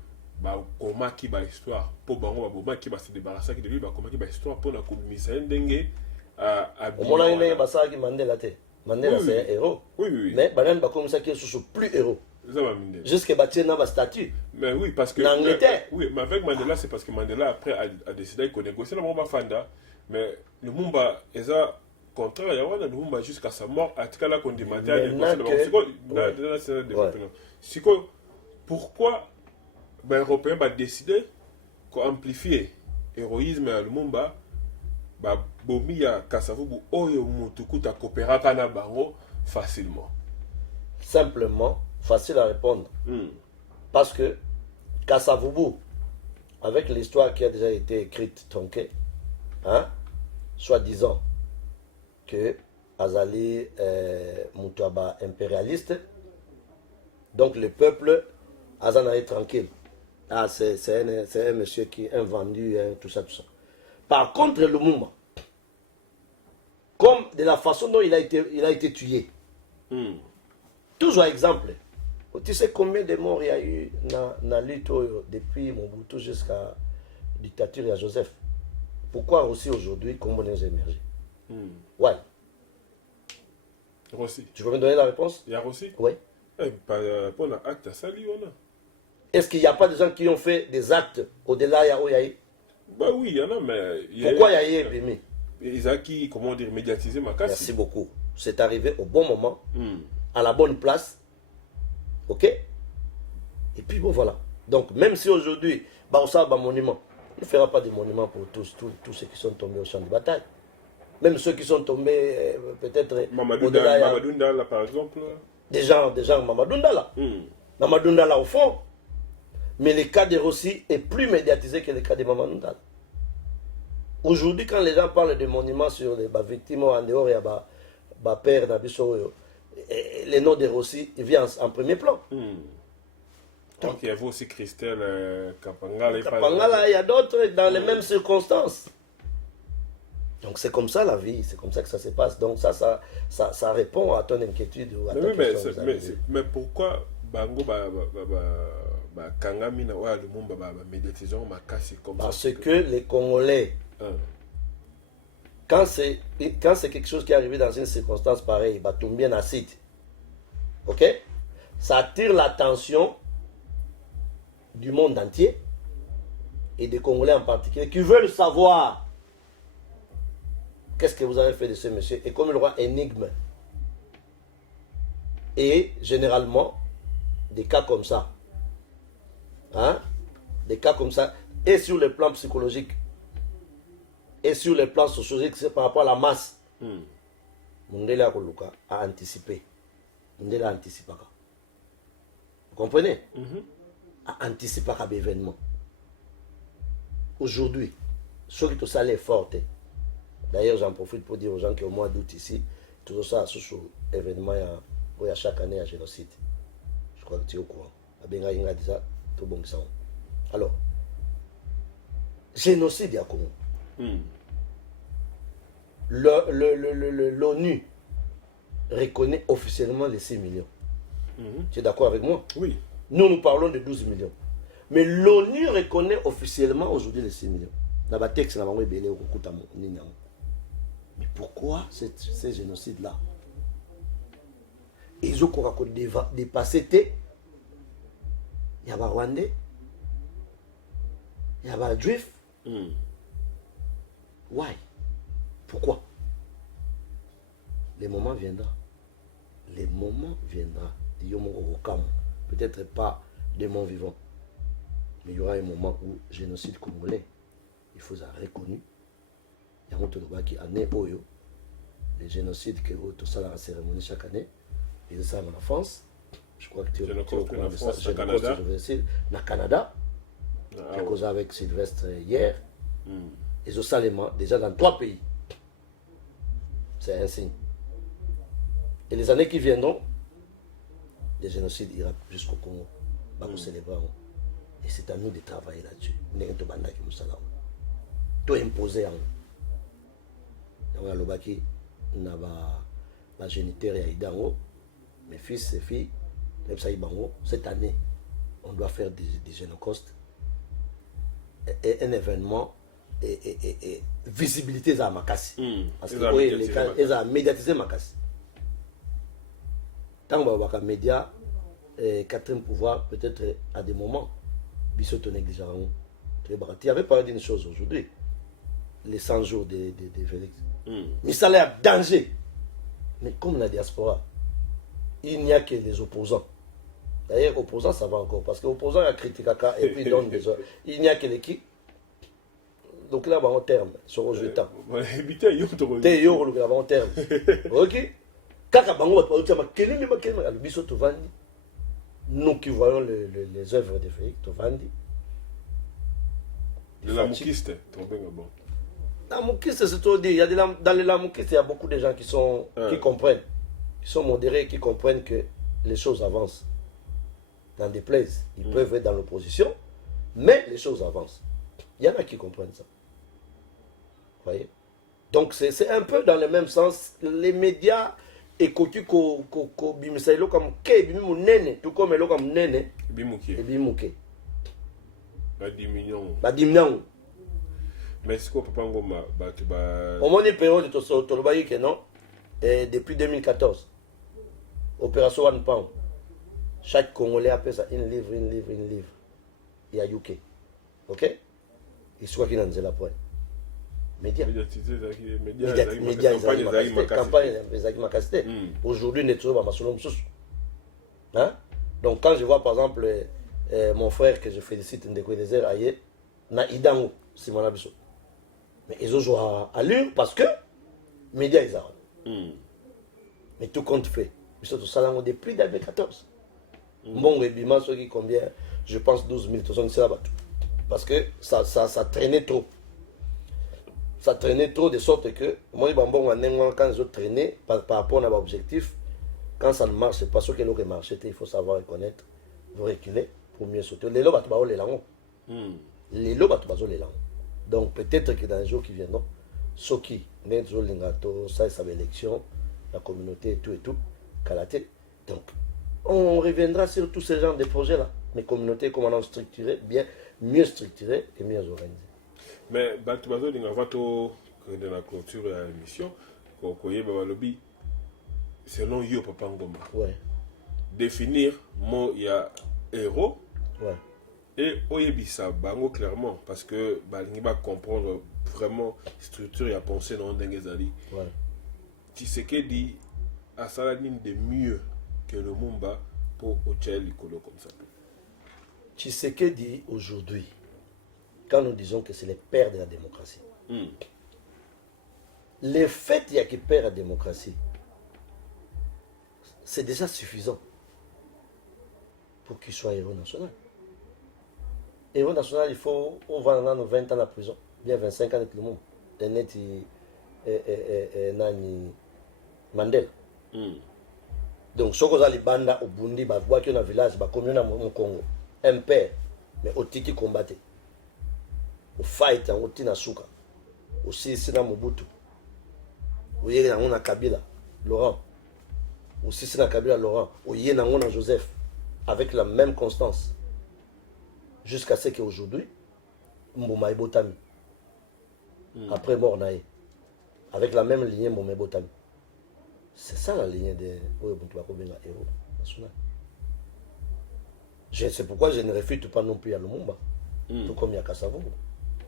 comment qui va histoire, pour Bango, qui va se débarrasser de lui, comment qui va histoire pour la Coupe Misaïen Dengue. Au moment où il y a Mandela, Mandela c'est un héros. Oui. Mais Baran comme ça qui est plus héros. Jusqu'à bâtir un statut. Mais oui, parce que. L'Angleterre. Oui, mais avec Mandela, c'est parce que Mandela après a décidé qu'on négocier le Mumba Fanda. Mais le Mumba, ils ont contraire, il y a le Mumba jusqu'à sa mort, à tout cas là qu'on dit pourquoi les Européens vont décider qu'amplifier l'héroïsme à Lumumba, Bomi ya Kasavubu, Oyo Mutuku, ta coopéraka na bango facilement. Simplement, facile à répondre. Parce que Kasavubu, avec l'histoire qui a déjà été écrite, tronquée, soi-disant que Azali Moutouaba impérialiste, donc le peuple Azanaï tranquille. C'est un monsieur qui est vendu, tout ça. Par contre, Lumumba, comme de la façon dont il a été tué, toujours exemple, tu sais combien de morts il y a eu dans la lutte depuis Mobutu jusqu'à la dictature à Joseph. Pourquoi aussi aujourd'hui, comment nous émerger? Ouais. Rossi. Tu veux me donner la réponse? Il y a Rossi? Oui. Pour l'acte à Sali, on a. Est-ce qu'il n'y a pas de gens qui ont fait des actes au-delà de Yaoyaï? Bah oui, il y en a, mais... Pourquoi Yaoyaï est primé? Ils ont qui, comment dire, médiatisé ma casse. Merci beaucoup. C'est arrivé au bon moment, à la bonne place, ok? Et puis bon, voilà. Donc, même si aujourd'hui, bah, on sait un monument, il ne fera pas de monument pour tous ceux qui sont tombés au champ de bataille. Même ceux qui sont tombés, peut-être. Mamadou Ndala, par exemple. Des gens Mamadou Ndala. Mamadou Ndala au fond. Mais le cas de Rossi est plus médiatisé que le cas de Mamadou Ndala. Aujourd'hui, quand les gens parlent de monuments sur les victimes en dehors, il y a père Nabiso, le nom de Rossi vient en premier plan. Donc il y avait aussi Christelle Kapangala. Kapangala, il y a d'autres dans les mêmes circonstances. Donc c'est comme ça la vie, c'est comme ça que ça se passe. Donc ça répond à ton inquiétude. Ou à ta question, mais pourquoi Bango Kangami na wa le monde médiatisation makasi comme ça? Parce que les Congolais, quand c'est quelque chose qui est arrivé dans une circonstance pareille, bah tombe bien acide. Ok? Ça attire l'attention du monde entier et des Congolais en particulier qui veulent savoir qu'est-ce que vous avez fait de ce monsieur. Et comme le roi énigme. Et généralement, des cas comme ça. Des cas comme ça. Et sur le plan psychologique. Et sur le plan sociologique, c'est par rapport à la masse. Mundele Akoluka a anticipé. Mundele a anticipé. Vous comprenez? A anticipé l'événement. Aujourd'hui, ceux qui ont salé fort. D'ailleurs, j'en profite pour dire aux gens qui au mois d'août ici, tout ça, ce événement, il y a chaque année un génocide. Je crois que tu es au courant. Tout bon ça. Alors, génocide à Congo. L'ONU reconnaît officiellement les 6 millions. Tu es d'accord avec moi? Oui. Nous parlons de 12 millions. Mais l'ONU reconnaît officiellement aujourd'hui les 6 millions. Mais pourquoi ces génocides-là? Ils ont dépassé. Il y a des Rwandais, il y a des Juifs. Why? Pourquoi? Le moment viendra. Le moment viendra. Peut-être pas de mon vivant. Mais il y aura un moment où le génocide congolais, il faut être reconnu. Il y a un année Oyo, les génocides que tout ça dans la cérémonie chaque année, ils sont en France. Je crois que tu es au courant de ça. Canada. Au Canada. J'ai causé avec Sylvestre hier. Ils ont ça déjà dans 3 pays. C'est un signe. Et les années qui viendront, les génocides iront jusqu'au Congo. Nous célébrons. Et c'est à nous de travailler là-dessus. Nous devons tout imposer en nous. Nous avons géniteur et Idango, mes fils et filles, cette année, on doit faire des génocaustes. Et un événement et visibilité à Makassi. Parce que ils ont médiatisé Makassi. Tant que les médias, quatrième pouvoir, peut-être à des moments, ils sont négligents. Il avait parlé d'une chose aujourd'hui, les 100 jours de Félix. Mais ça a l'air danger. Mais comme la diaspora, il n'y a que les opposants. D'ailleurs, opposants, ça va encore. Parce que l'opposant a critiqué et puis donne des ordres. Il n'y a que l'équipe. Donc là, on terme. Sur le jeu temps. T'es yo, le gars, on terme. Ok? Nous qui voyons les œuvres de Félix, Tovandi. Le lamoukiste, bon. Lamoukiste, c'est tout dire. Dans les lamoukistes, il y a beaucoup de gens qui comprennent, qui sont modérés, qui comprennent que les choses avancent. Dans des plaises, ils peuvent être dans l'opposition, mais les choses avancent. Il y en a qui comprennent ça. Vous voyez? Donc c'est un peu dans le même sens. Les médias écoutent ko bimisailo comme ke bimu nene, tout comme lo comme nene. Bimuke. Ba 10 millions. Ba 10 millions. Mais est-ce qu'on peut pas ngoma au moins une période de Tolobaï que non, depuis 2014. Opération One Pound. Chaque Congolais appelle ça une livre. Il y a UK. Ok? Il soit qui n'en la point. Médias. Médias, campagne des Makasté. Aujourd'hui, nous sommes à Masolom. Donc, quand je vois par exemple mon frère que je félicite, Ndeko Désert, aye, na Idango, Simon Abisso. Mais ils ont joué à l'heure parce que médias ils ont. Mais tout compte fait. Ils sont tous salons depuis 2014. Bon, et Bima, ceux qui combien, je pense 12 000, tout ça, c'est là-bas. Parce que ça traînait trop. Ça traînait trop de sorte que, moi, quand je traînais par rapport à l'objectif, quand ça ne marche pas, ce qui est marché, il faut savoir reconnaître, vous reculer pour mieux sauter. Les lots, les langues. Les lots, les langues. Donc peut-être que dans les jours qui viendront, ceux qui, ça, ça va élection, la communauté et tout, Kalaté. Donc, on reviendra sur tous ces genres de projets-là. Mais communautés, comment on structurer, bien, mieux structurées et mieux organisées. Mais, Batubazo, dans la clôture de l'émission, selon Yo Papa Ngoma, ouais. Définir mon il y a héros. Ouais. Et Oyebisa, bango clairement, parce que Balingi va comprendre vraiment structure et à penser dans Dengezali. Ouais. Tshisekedi a saladine de mieux que le Mumba pour Ochel Likolo comme ça. Tshisekedi aujourd'hui, quand nous disons que c'est le père de la démocratie, le fait qu'il y a qui perd la démocratie, c'est déjà suffisant pour qu'il soit héros national. Héros national, il faut, on va dans 20 ans de prison, bien 25 ans avec le monde. Nani Mandela. Donc, ce que les bandes au Burundi, bah, voit qu'il y a un village, bah, comme il y a au Congo, un père, mais au tiki combatté, au fight, au tina suka, aussi c'est dans Mobutu, au yé na Kabila, Laurent, aussi c'est dans Kabila, Laurent, au yé na Joseph, avec la même constance. Jusqu'à ce qu'aujourd'hui, Mbouma Botami, après mort naïe, avec la même lignée Mbouma Botami. C'est ça la lignée de héros national. C'est pourquoi je ne réfute pas non plus à Lumumba, tout comme Yakassavo.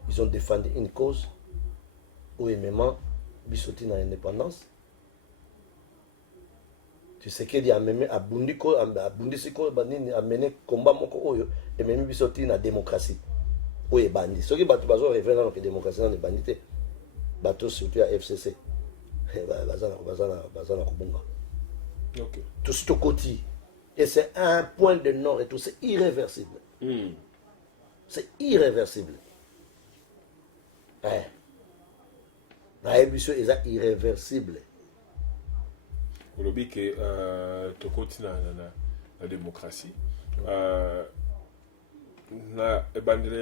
Ils ont défendu une cause où même Bissoti na indépendance. Tu sais qu'il y a même à Bundiko, à Bundisiko, à mener combat moko oyo et même Bissoti na démocratie. Oui, bandit. Ceux qui battent bazo reviennent dans la démocratie dans les bandits. Bateau surtout à FCC. Bazana Kubunga. Tout ce côté. Et c'est un point de nord et tout, c'est irréversible. C'est irréversible. La émission est irréversible. Le but que tu continues la démocratie. La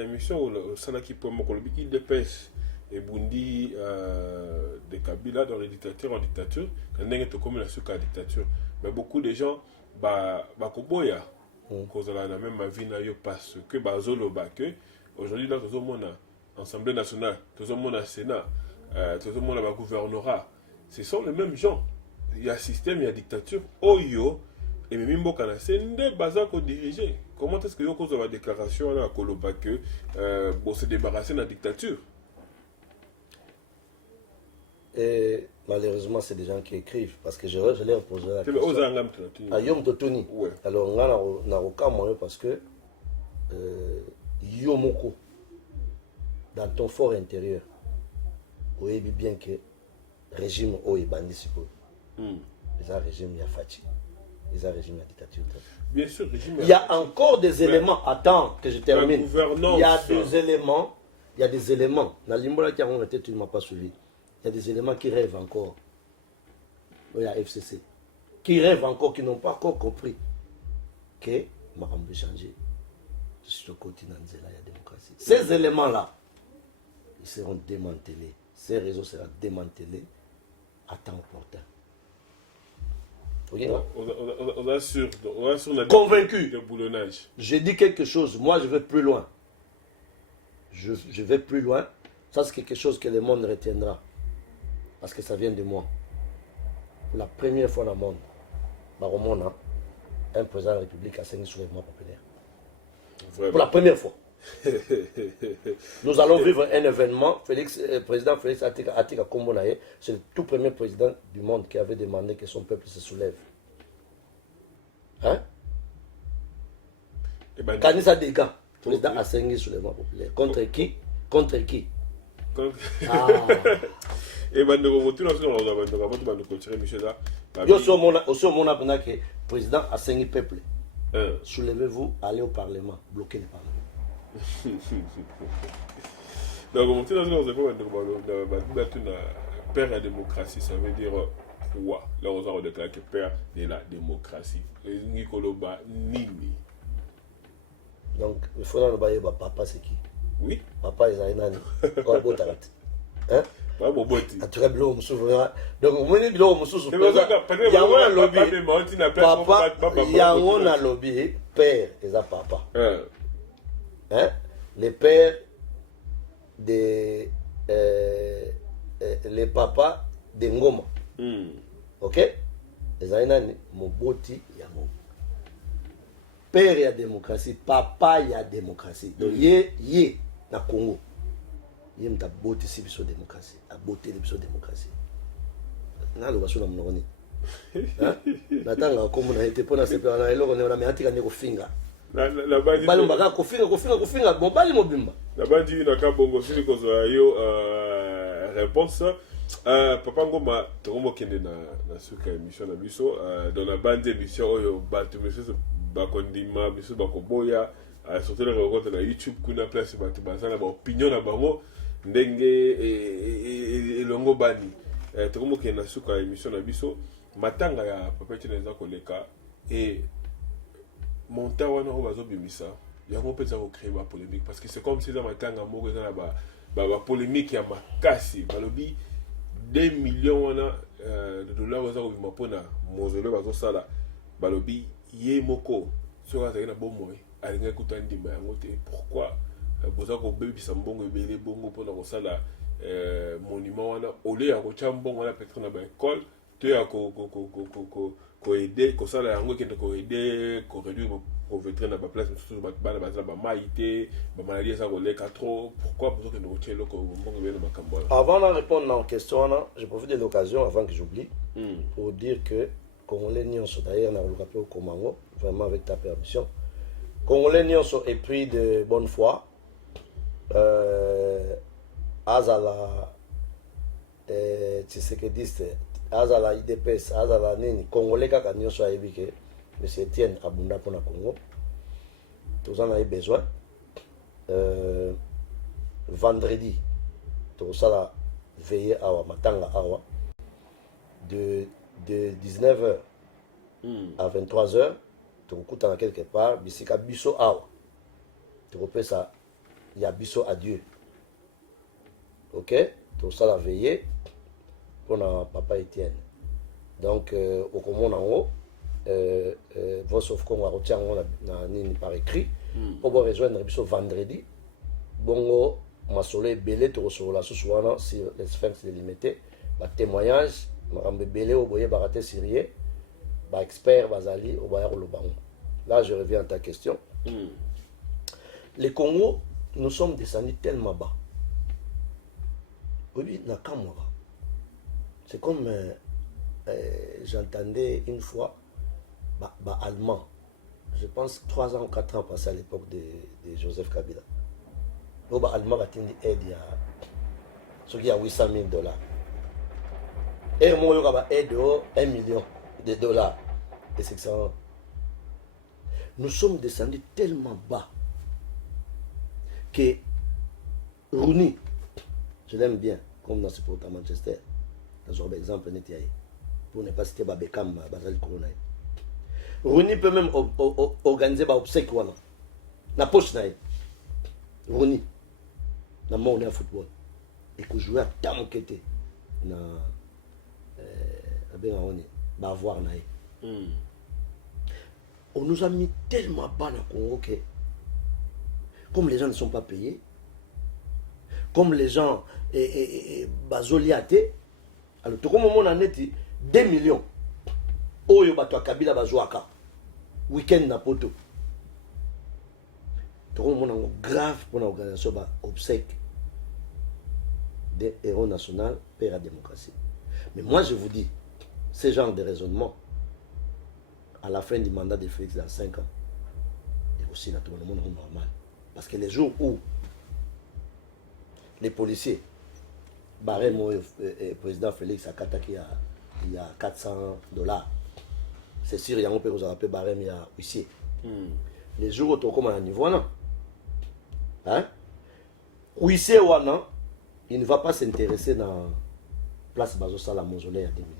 émission, ça qui peut me il dépêche et Bundi de Kabila dans les dictatures en dictature, quand on est comme la dictature. Mais beaucoup de gens, Koboya, cause de la même vie, parce que Bazolo que aujourd'hui, là, tout le monde a Assemblée nationale, tout le monde a Sénat, tout le monde a gouvernorat. Ce sont les mêmes gens. Il y a système, il y a dictature. Oyo, et même Mbokana, c'est une base qu'on dirige. Comment est-ce que vous cause de la déclaration à Koloba que pour se débarrasser de la dictature? Et malheureusement, c'est des gens qui écrivent. Parce que je l'ai reposé la question. À Yom Totoni. Alors, on a aucun moyen parce que Yomoko, dans ton fort intérieur, vous voyez bien que le régime est bandit. Les régime, il y a Fati. Les régime, il y a dictature. Bien sûr, régime. Il y a encore des éléments. Attends que je termine. Il y a des éléments. Il y a des éléments. Dans l'Imbola qui a été, tu ne m'as pas suivi. Il y a des éléments qui rêvent encore. Il y a FCC. Qui rêvent encore, qui n'ont pas encore compris que Maram veut changer. Sur le continent, il y a la démocratie. Ces éléments-là, ils seront démantelés. Ces réseaux seront démantelés à temps opportun. On assure la convaincu. De boulonnage. Je dis quelque chose, moi je vais plus loin. Je vais plus loin. Ça c'est quelque chose que le monde retiendra. Parce que ça vient de moi. Pour la première fois dans le monde, un président de la République a signé soulèvement populaire. Vraiment. Pour la première fois. Nous allons vivre un événement. Président Félix Atika Kombonaye, c'est le tout premier président du monde qui avait demandé que son peuple se soulève. Hein? Et ben, Kanisa des gars. Président Assengi soulèvement populaire. Contre qui? Contre qui? Ah. Et ben, nous tout le continuer, Michel là. Yo so mona pendant que président Assengi peuple. Soulevez-vous, allez au Parlement, bloquez le Parlement. Donc, on tient dans le père de la démocratie, ça veut dire quoi? Là, on a déclaré que père de la démocratie. Nikoloba Nini. Donc, il faut le bailler, papa, c'est qui? Oui. Papa, il a un an. On a beau t'arrêter. Hein? Pas bon, boti. Tu as bleu, on s'ouvre. Donc, on est bleu, on s'ouvre. Il y a un lobby. Papa, il y a un lobby. Père, c'est ça, papa. Hein? Les pères des. Les papas de Ngoma. Ok? Les aïnani, Moboti, il y a mon. Père, il y a démocratie. Papa, il y a démocratie. Donc, yé, na Congo. Yé, m'ta boti si biso démocratie. A boté biso démocratie. Na lo baso na mnoni. Hein? Natanga comme na été pour na sepa na eloko na me atika ne ko finga. La bandi. Balo mbaka ko finga. Bon bali mobimba. La bandi na ka bongo sili ko yo réponse. Papa Ngoma tokomo kende na suka émission na biso dans la bande émission oyo batu monsieur bakondima biso bakoboya surtout les rencontres na YouTube kuna place batu bazana ba opinion na bango ndenge elongo bani tokomo kende na suka émission na biso matanga ya papa Etienne koleka et monta wana o bazo bimisa yango peza ko créer ba polémique parce que c'est comme si dans matanga moko na ba polémique ya makasi balobi 2 millions de dollars aux gens pour na mausolée bazo sala balobi ye moko sur la na bomo alinga kutandi ma ngote pourquoi boza ko bebisa mbongo ebele bongo pour na ko sala monument wana ole ya ko chambongo na peut-être na ba école te ya ko aider ko sala yango kende ko aider ko réduire ko na ba place surtout ba na ba maïté ba maladie ça koleka trop pourquoi besoin que nous retient le mbongo bele makambo. Avant de répondre à la question, je profite de l'occasion, avant que j'oublie, pour dire que Congolais Nyonso, d'ailleurs, on a rappelé au Komango, vraiment avec ta permission, Congolais Nyonso est pris de bonne foi, Azala, Tshisekedi, Azala IDPS, Azala Nini, Congolais Kaka Nyonso a éviqué, M. Etienne Abunda pour le Congo, tous en avez besoin. Vendredi, tout ça là, veiller à Matanga Awa, de 19h à 23h, tu recoutes quelque part, Bissika Bisso Awa. Tu repères ça, il y a Bisso à Dieu. Ok? Tout ça là, veiller pour papa Etienne. Donc, au commande en haut, Voice of Congo a retiré par écrit, pour rejoindre Bisso vendredi. Bongo, ma soleil belé, tu reçois la sous-soirée sur les sphinx délimité. Ma témoignage, ma belé au boyer baraté syrien, ma expert Bazali au boyer au Lobango. Là, je reviens à ta question. Les Congo, nous sommes descendus tellement bas. Oui, Nakamura. C'est comme j'entendais une fois, allemand. Je pense 3 ans ou 4 ans passé à l'époque de Joseph Kabila. Le allemand a tenu aide ce qui a 800 000 $. Et moi, il y a aide 1 million de dollars. Et c'est ça. Nous sommes descendus tellement bas que Rooney, je l'aime bien, comme dans ce sport à Manchester, dans un exemple, pour ne pas citer Babekam, Basel Corona. Rooney peut même organiser des obsèques dans la poche. Rooney, dans le monde du football. Et que jouer à Tamokété, dans Bavoir. On nous a mis tellement bas dans le Congo que, comme les gens ne sont pas payés, comme les gens bazoliaté, alors tout comme on a 2 millions. Oyo bato a Kabila bazouaka. Week-end na poto. Tout comme on a grave pour l'organisation obsèque des héros nationaux père à la démocratie. Mais moi je vous dis, ce genre de raisonnement, à la fin du mandat de Félix dans 5 ans, aussi dans tout le monde normal. Parce que les jours où les policiers, barré moi, président Félix Akataki, il y a $400, c'est sûr, il y a un peu vous avez barré, mais il y a huissier. Les jours où tu as un niveau, non? Hein? Huissier, non? Il ne va pas s'intéresser dans place Bazosa, la mausolée à 2 millions.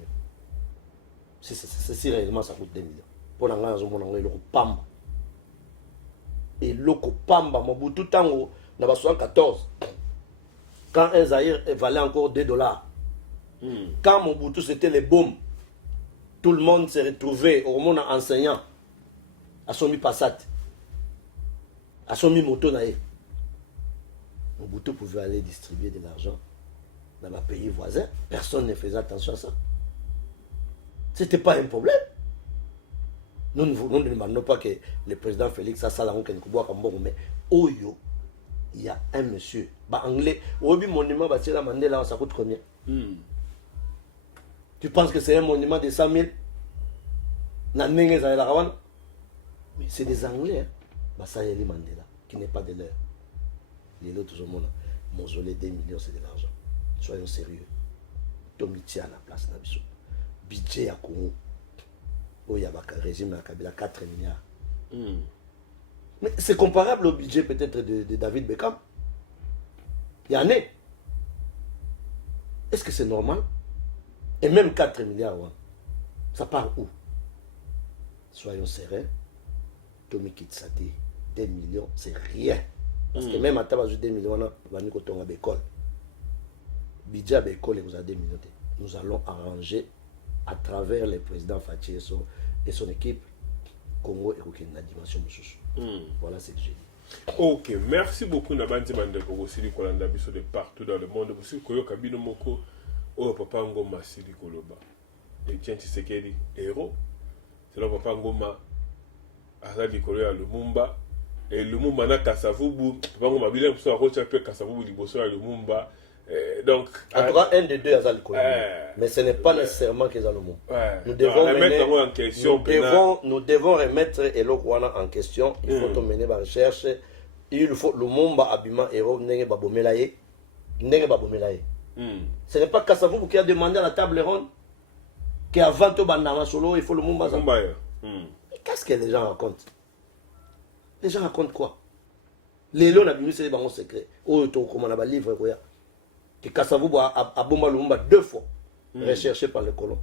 Si réellement ça coûte 2 millions. Pour l'anglais, on a le pamba. Et le pamba, Mobutu Tango, dans 1974, quand un Zaïre valait encore $2. Quand Mobutu c'était les bombes, tout le monde s'est retrouvé au monde enseignant à son Passat, à son moto naïe. Mobutu pouvait aller distribuer de l'argent dans un pays voisin. Personne ne faisait attention à ça. Ce n'était pas un problème. Nous ne demandons pas que le président Félix a ça là, mais Oyo, il y a un monsieur, anglais, Obi monument, Mandela, ça coûte combien? Tu penses que c'est un monument de 100 000? Mais c'est des Anglais, Basayeli Mandela, qui n'est pas de l'heure. Les autres, tout le monde, mausolée 2 millions, c'est de l'argent. Soyons sérieux. Tomitia à la place, Nabiso. Budget à Congo. Oh, il y a un régime à Kabila, 4 milliards. Mais c'est comparable au budget peut-être de David Beckham. Il y en a. Est-ce que c'est normal? Et même 4 milliards, ouais. Ça part où? Soyons sereins. Tomi Kitsate, 2 millions, c'est rien. Parce que même à Tabazou 2 millions, on va nous coton à l'école. Budget à l'école, vous avez 2 millions. Nous allons arranger à travers le président Fachi et son équipe Congo et la dimension de Voilà ce que j'ai dit. Ok, merci beaucoup Nabandi Bandeko Bosili Kolanda Biso de partout dans le monde. Bosili Koyo Kabino Moko, Oyo Papa Ngoma Sili Koloba. Et tiens, Tshisekedi, héros. C'est là Papa Ngoma Azali Koloya Lumumba. Et Lumumba na Kasavubu. Papa Ngoma Bilem So Arocha Pe Kasavubu Liboso à Lumumba. Donc, en tout cas, un des deux Azali Koloya. Mais ce n'est pas nécessairement qu'ils ont le mot. Nous devons remettre en question. Nous devons remettre Elokwana en question. Il faut mener la recherche. Il faut Lumumba Abima Héros Nenge Babomelaye. Nenge Babomelaye. Ce n'est pas Kasavubu qui a demandé à la table ronde qu'avant tout Bandama Solo, il faut Lumumba. Qu'est-ce que les gens racontent? Les gens racontent quoi? Les lots n'abîment c'est des bangons secrets. Oh, tu comment on a livre quoi? Que Kasavubu a bomba Lumumba 2 fois, recherché par les colons.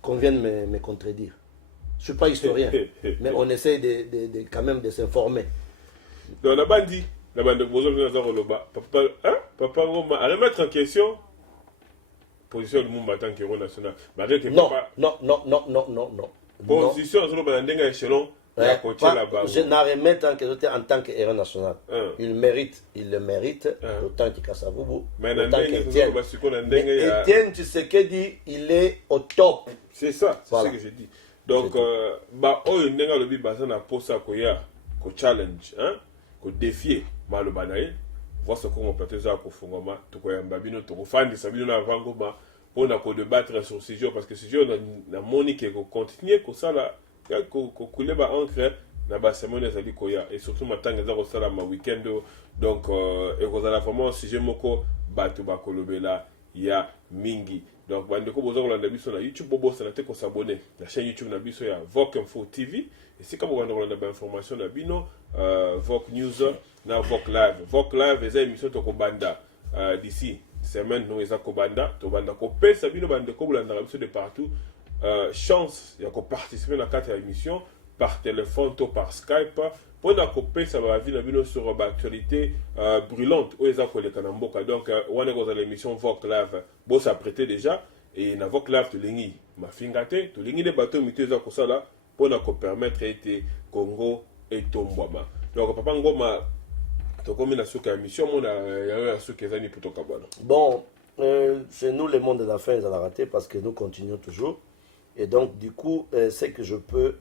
Qu'on vienne me contredire. Je ne suis pas historien, mais on essaie quand même de s'informer. Donc, la bande de Papa Ngoma, à remettre en question position du monde en tant qu'héros national. Non. Position sur le échelon. Je n'en remets en tant qu'héros national. Il le mérite, autant que Kasavubu, autant qu'Etienne Tshisekedi, il est au top. C'est ça, c'est ce que j'ai dit. Donc, oyo ndenga lobi baza na posa koya ko challenge, hein, ko défier malobanaye. Voir ce qu'on peut faire ko fungoma, to koyamba bino to ko fandisa bino na vangoma pour na ko débattre sur ce sujet parce que ce sujet na monique ko continuer ko sala ko couler ba encre na ba semaine ezali koya et surtout matanga za ko sala ma weekend donc et ko sala vraiment sujet moko batu ba kolobela ya mingi. Donc, bandeko bozo kolanda biso na YouTube bobo sana te ko s'abonner la chaîne YouTube na biso ya Voc Info TV et si ka bozo kolanda ba information na bino Voc News na Voc Live. Voc Live eza émission to ko banda d'ici semaine no eza ko banda to banda ko pesa bino bandeko bolanda biso de partout chance ya ko participer na carte ya émission par téléphone ou par Skype pour na couper ça va venir bino sur actualité brûlante ou eza ko le kanamboka donc on est dans l'émission Voc Live bon s'apprêter déjà et na Voc Live to lingi ma fingate to lingi de bateau mité za ko sala pour na ko permettre été Congo et Tombouama donc Papa Ngoma to comme na suka émission mon ya suka zani pour to kabana. Bon c'est nous le monde de la fin ils ont raté parce que nous continuons toujours. Et donc, du coup, c'est que je peux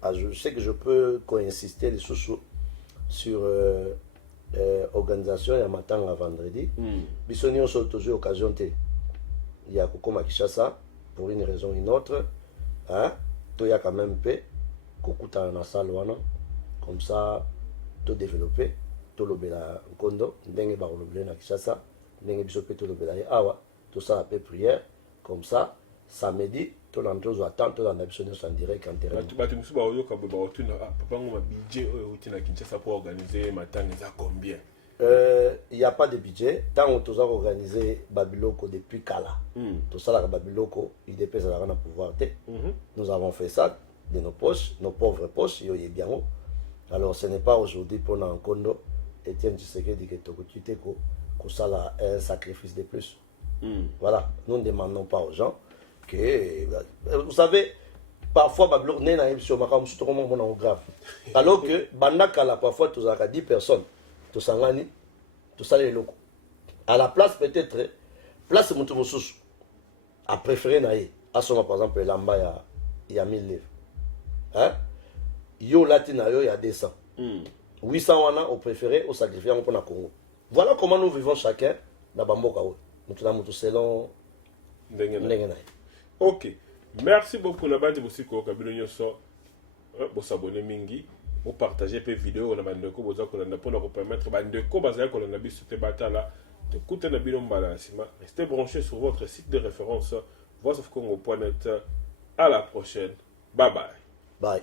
insister les sous sur organisation et matin à vendredi. Bisogno sont toujours occasion. Il y a Kokoma Kishasa, pour une raison ou une autre. Hein? Il y a quand même peu. kokutana na salle wana comme ça to développer to lobela nkondo ndenge ba lobela na Kinshasa ndenge biso pe to lobela ye awa to ça peu prière comme ça samedi to na ntozo attendre to na biso en direct en terrain batu musu ba oyoka ba otuna papa ngoma budget oyo otina Kinshasa pour organiser matanga za combien? Il n'y a pas de budget. Tant que tu as organisé Babiloko depuis Kala, tout ça, la Babiloko, il dépêche à la pouvoir. Nous avons fait ça de nos poches, nos pauvres poches, il y a bien. Alors ce n'est pas aujourd'hui pour un condo. Etienne Tshisekedi dit que ça un sacrifice de plus. Voilà, nous ne demandons pas aux gens que. Vous savez, parfois, Babiloko n'est pas sur ma cam, surtout comment on grave. Alors que Bandakala, parfois, tu as 10 personnes. Tout ça, tout ça les locaux. À la place, peut-être, place Moutoumoussous a préféré naïe. À ce moment, par exemple, l'amba, il y a 1000 livres. Hein? Yo latina, il y a 200. 800 wana, au préféré, au sacrifié, on prend Congo. Voilà comment nous vivons chacun dans Bamboka. Nous avons tout selon. Ok. Merci beaucoup. Nous avons aussi s'abonner mingi. Vous partagez peu vidéo na bandeko boza kolanda pour nous permettre bandeko bazaya kolanda biso te batala de écouter na bino mbala sima. Restez branchés sur votre site de référence voiceofcongo.net. À la prochaine. Bye bye. Bye.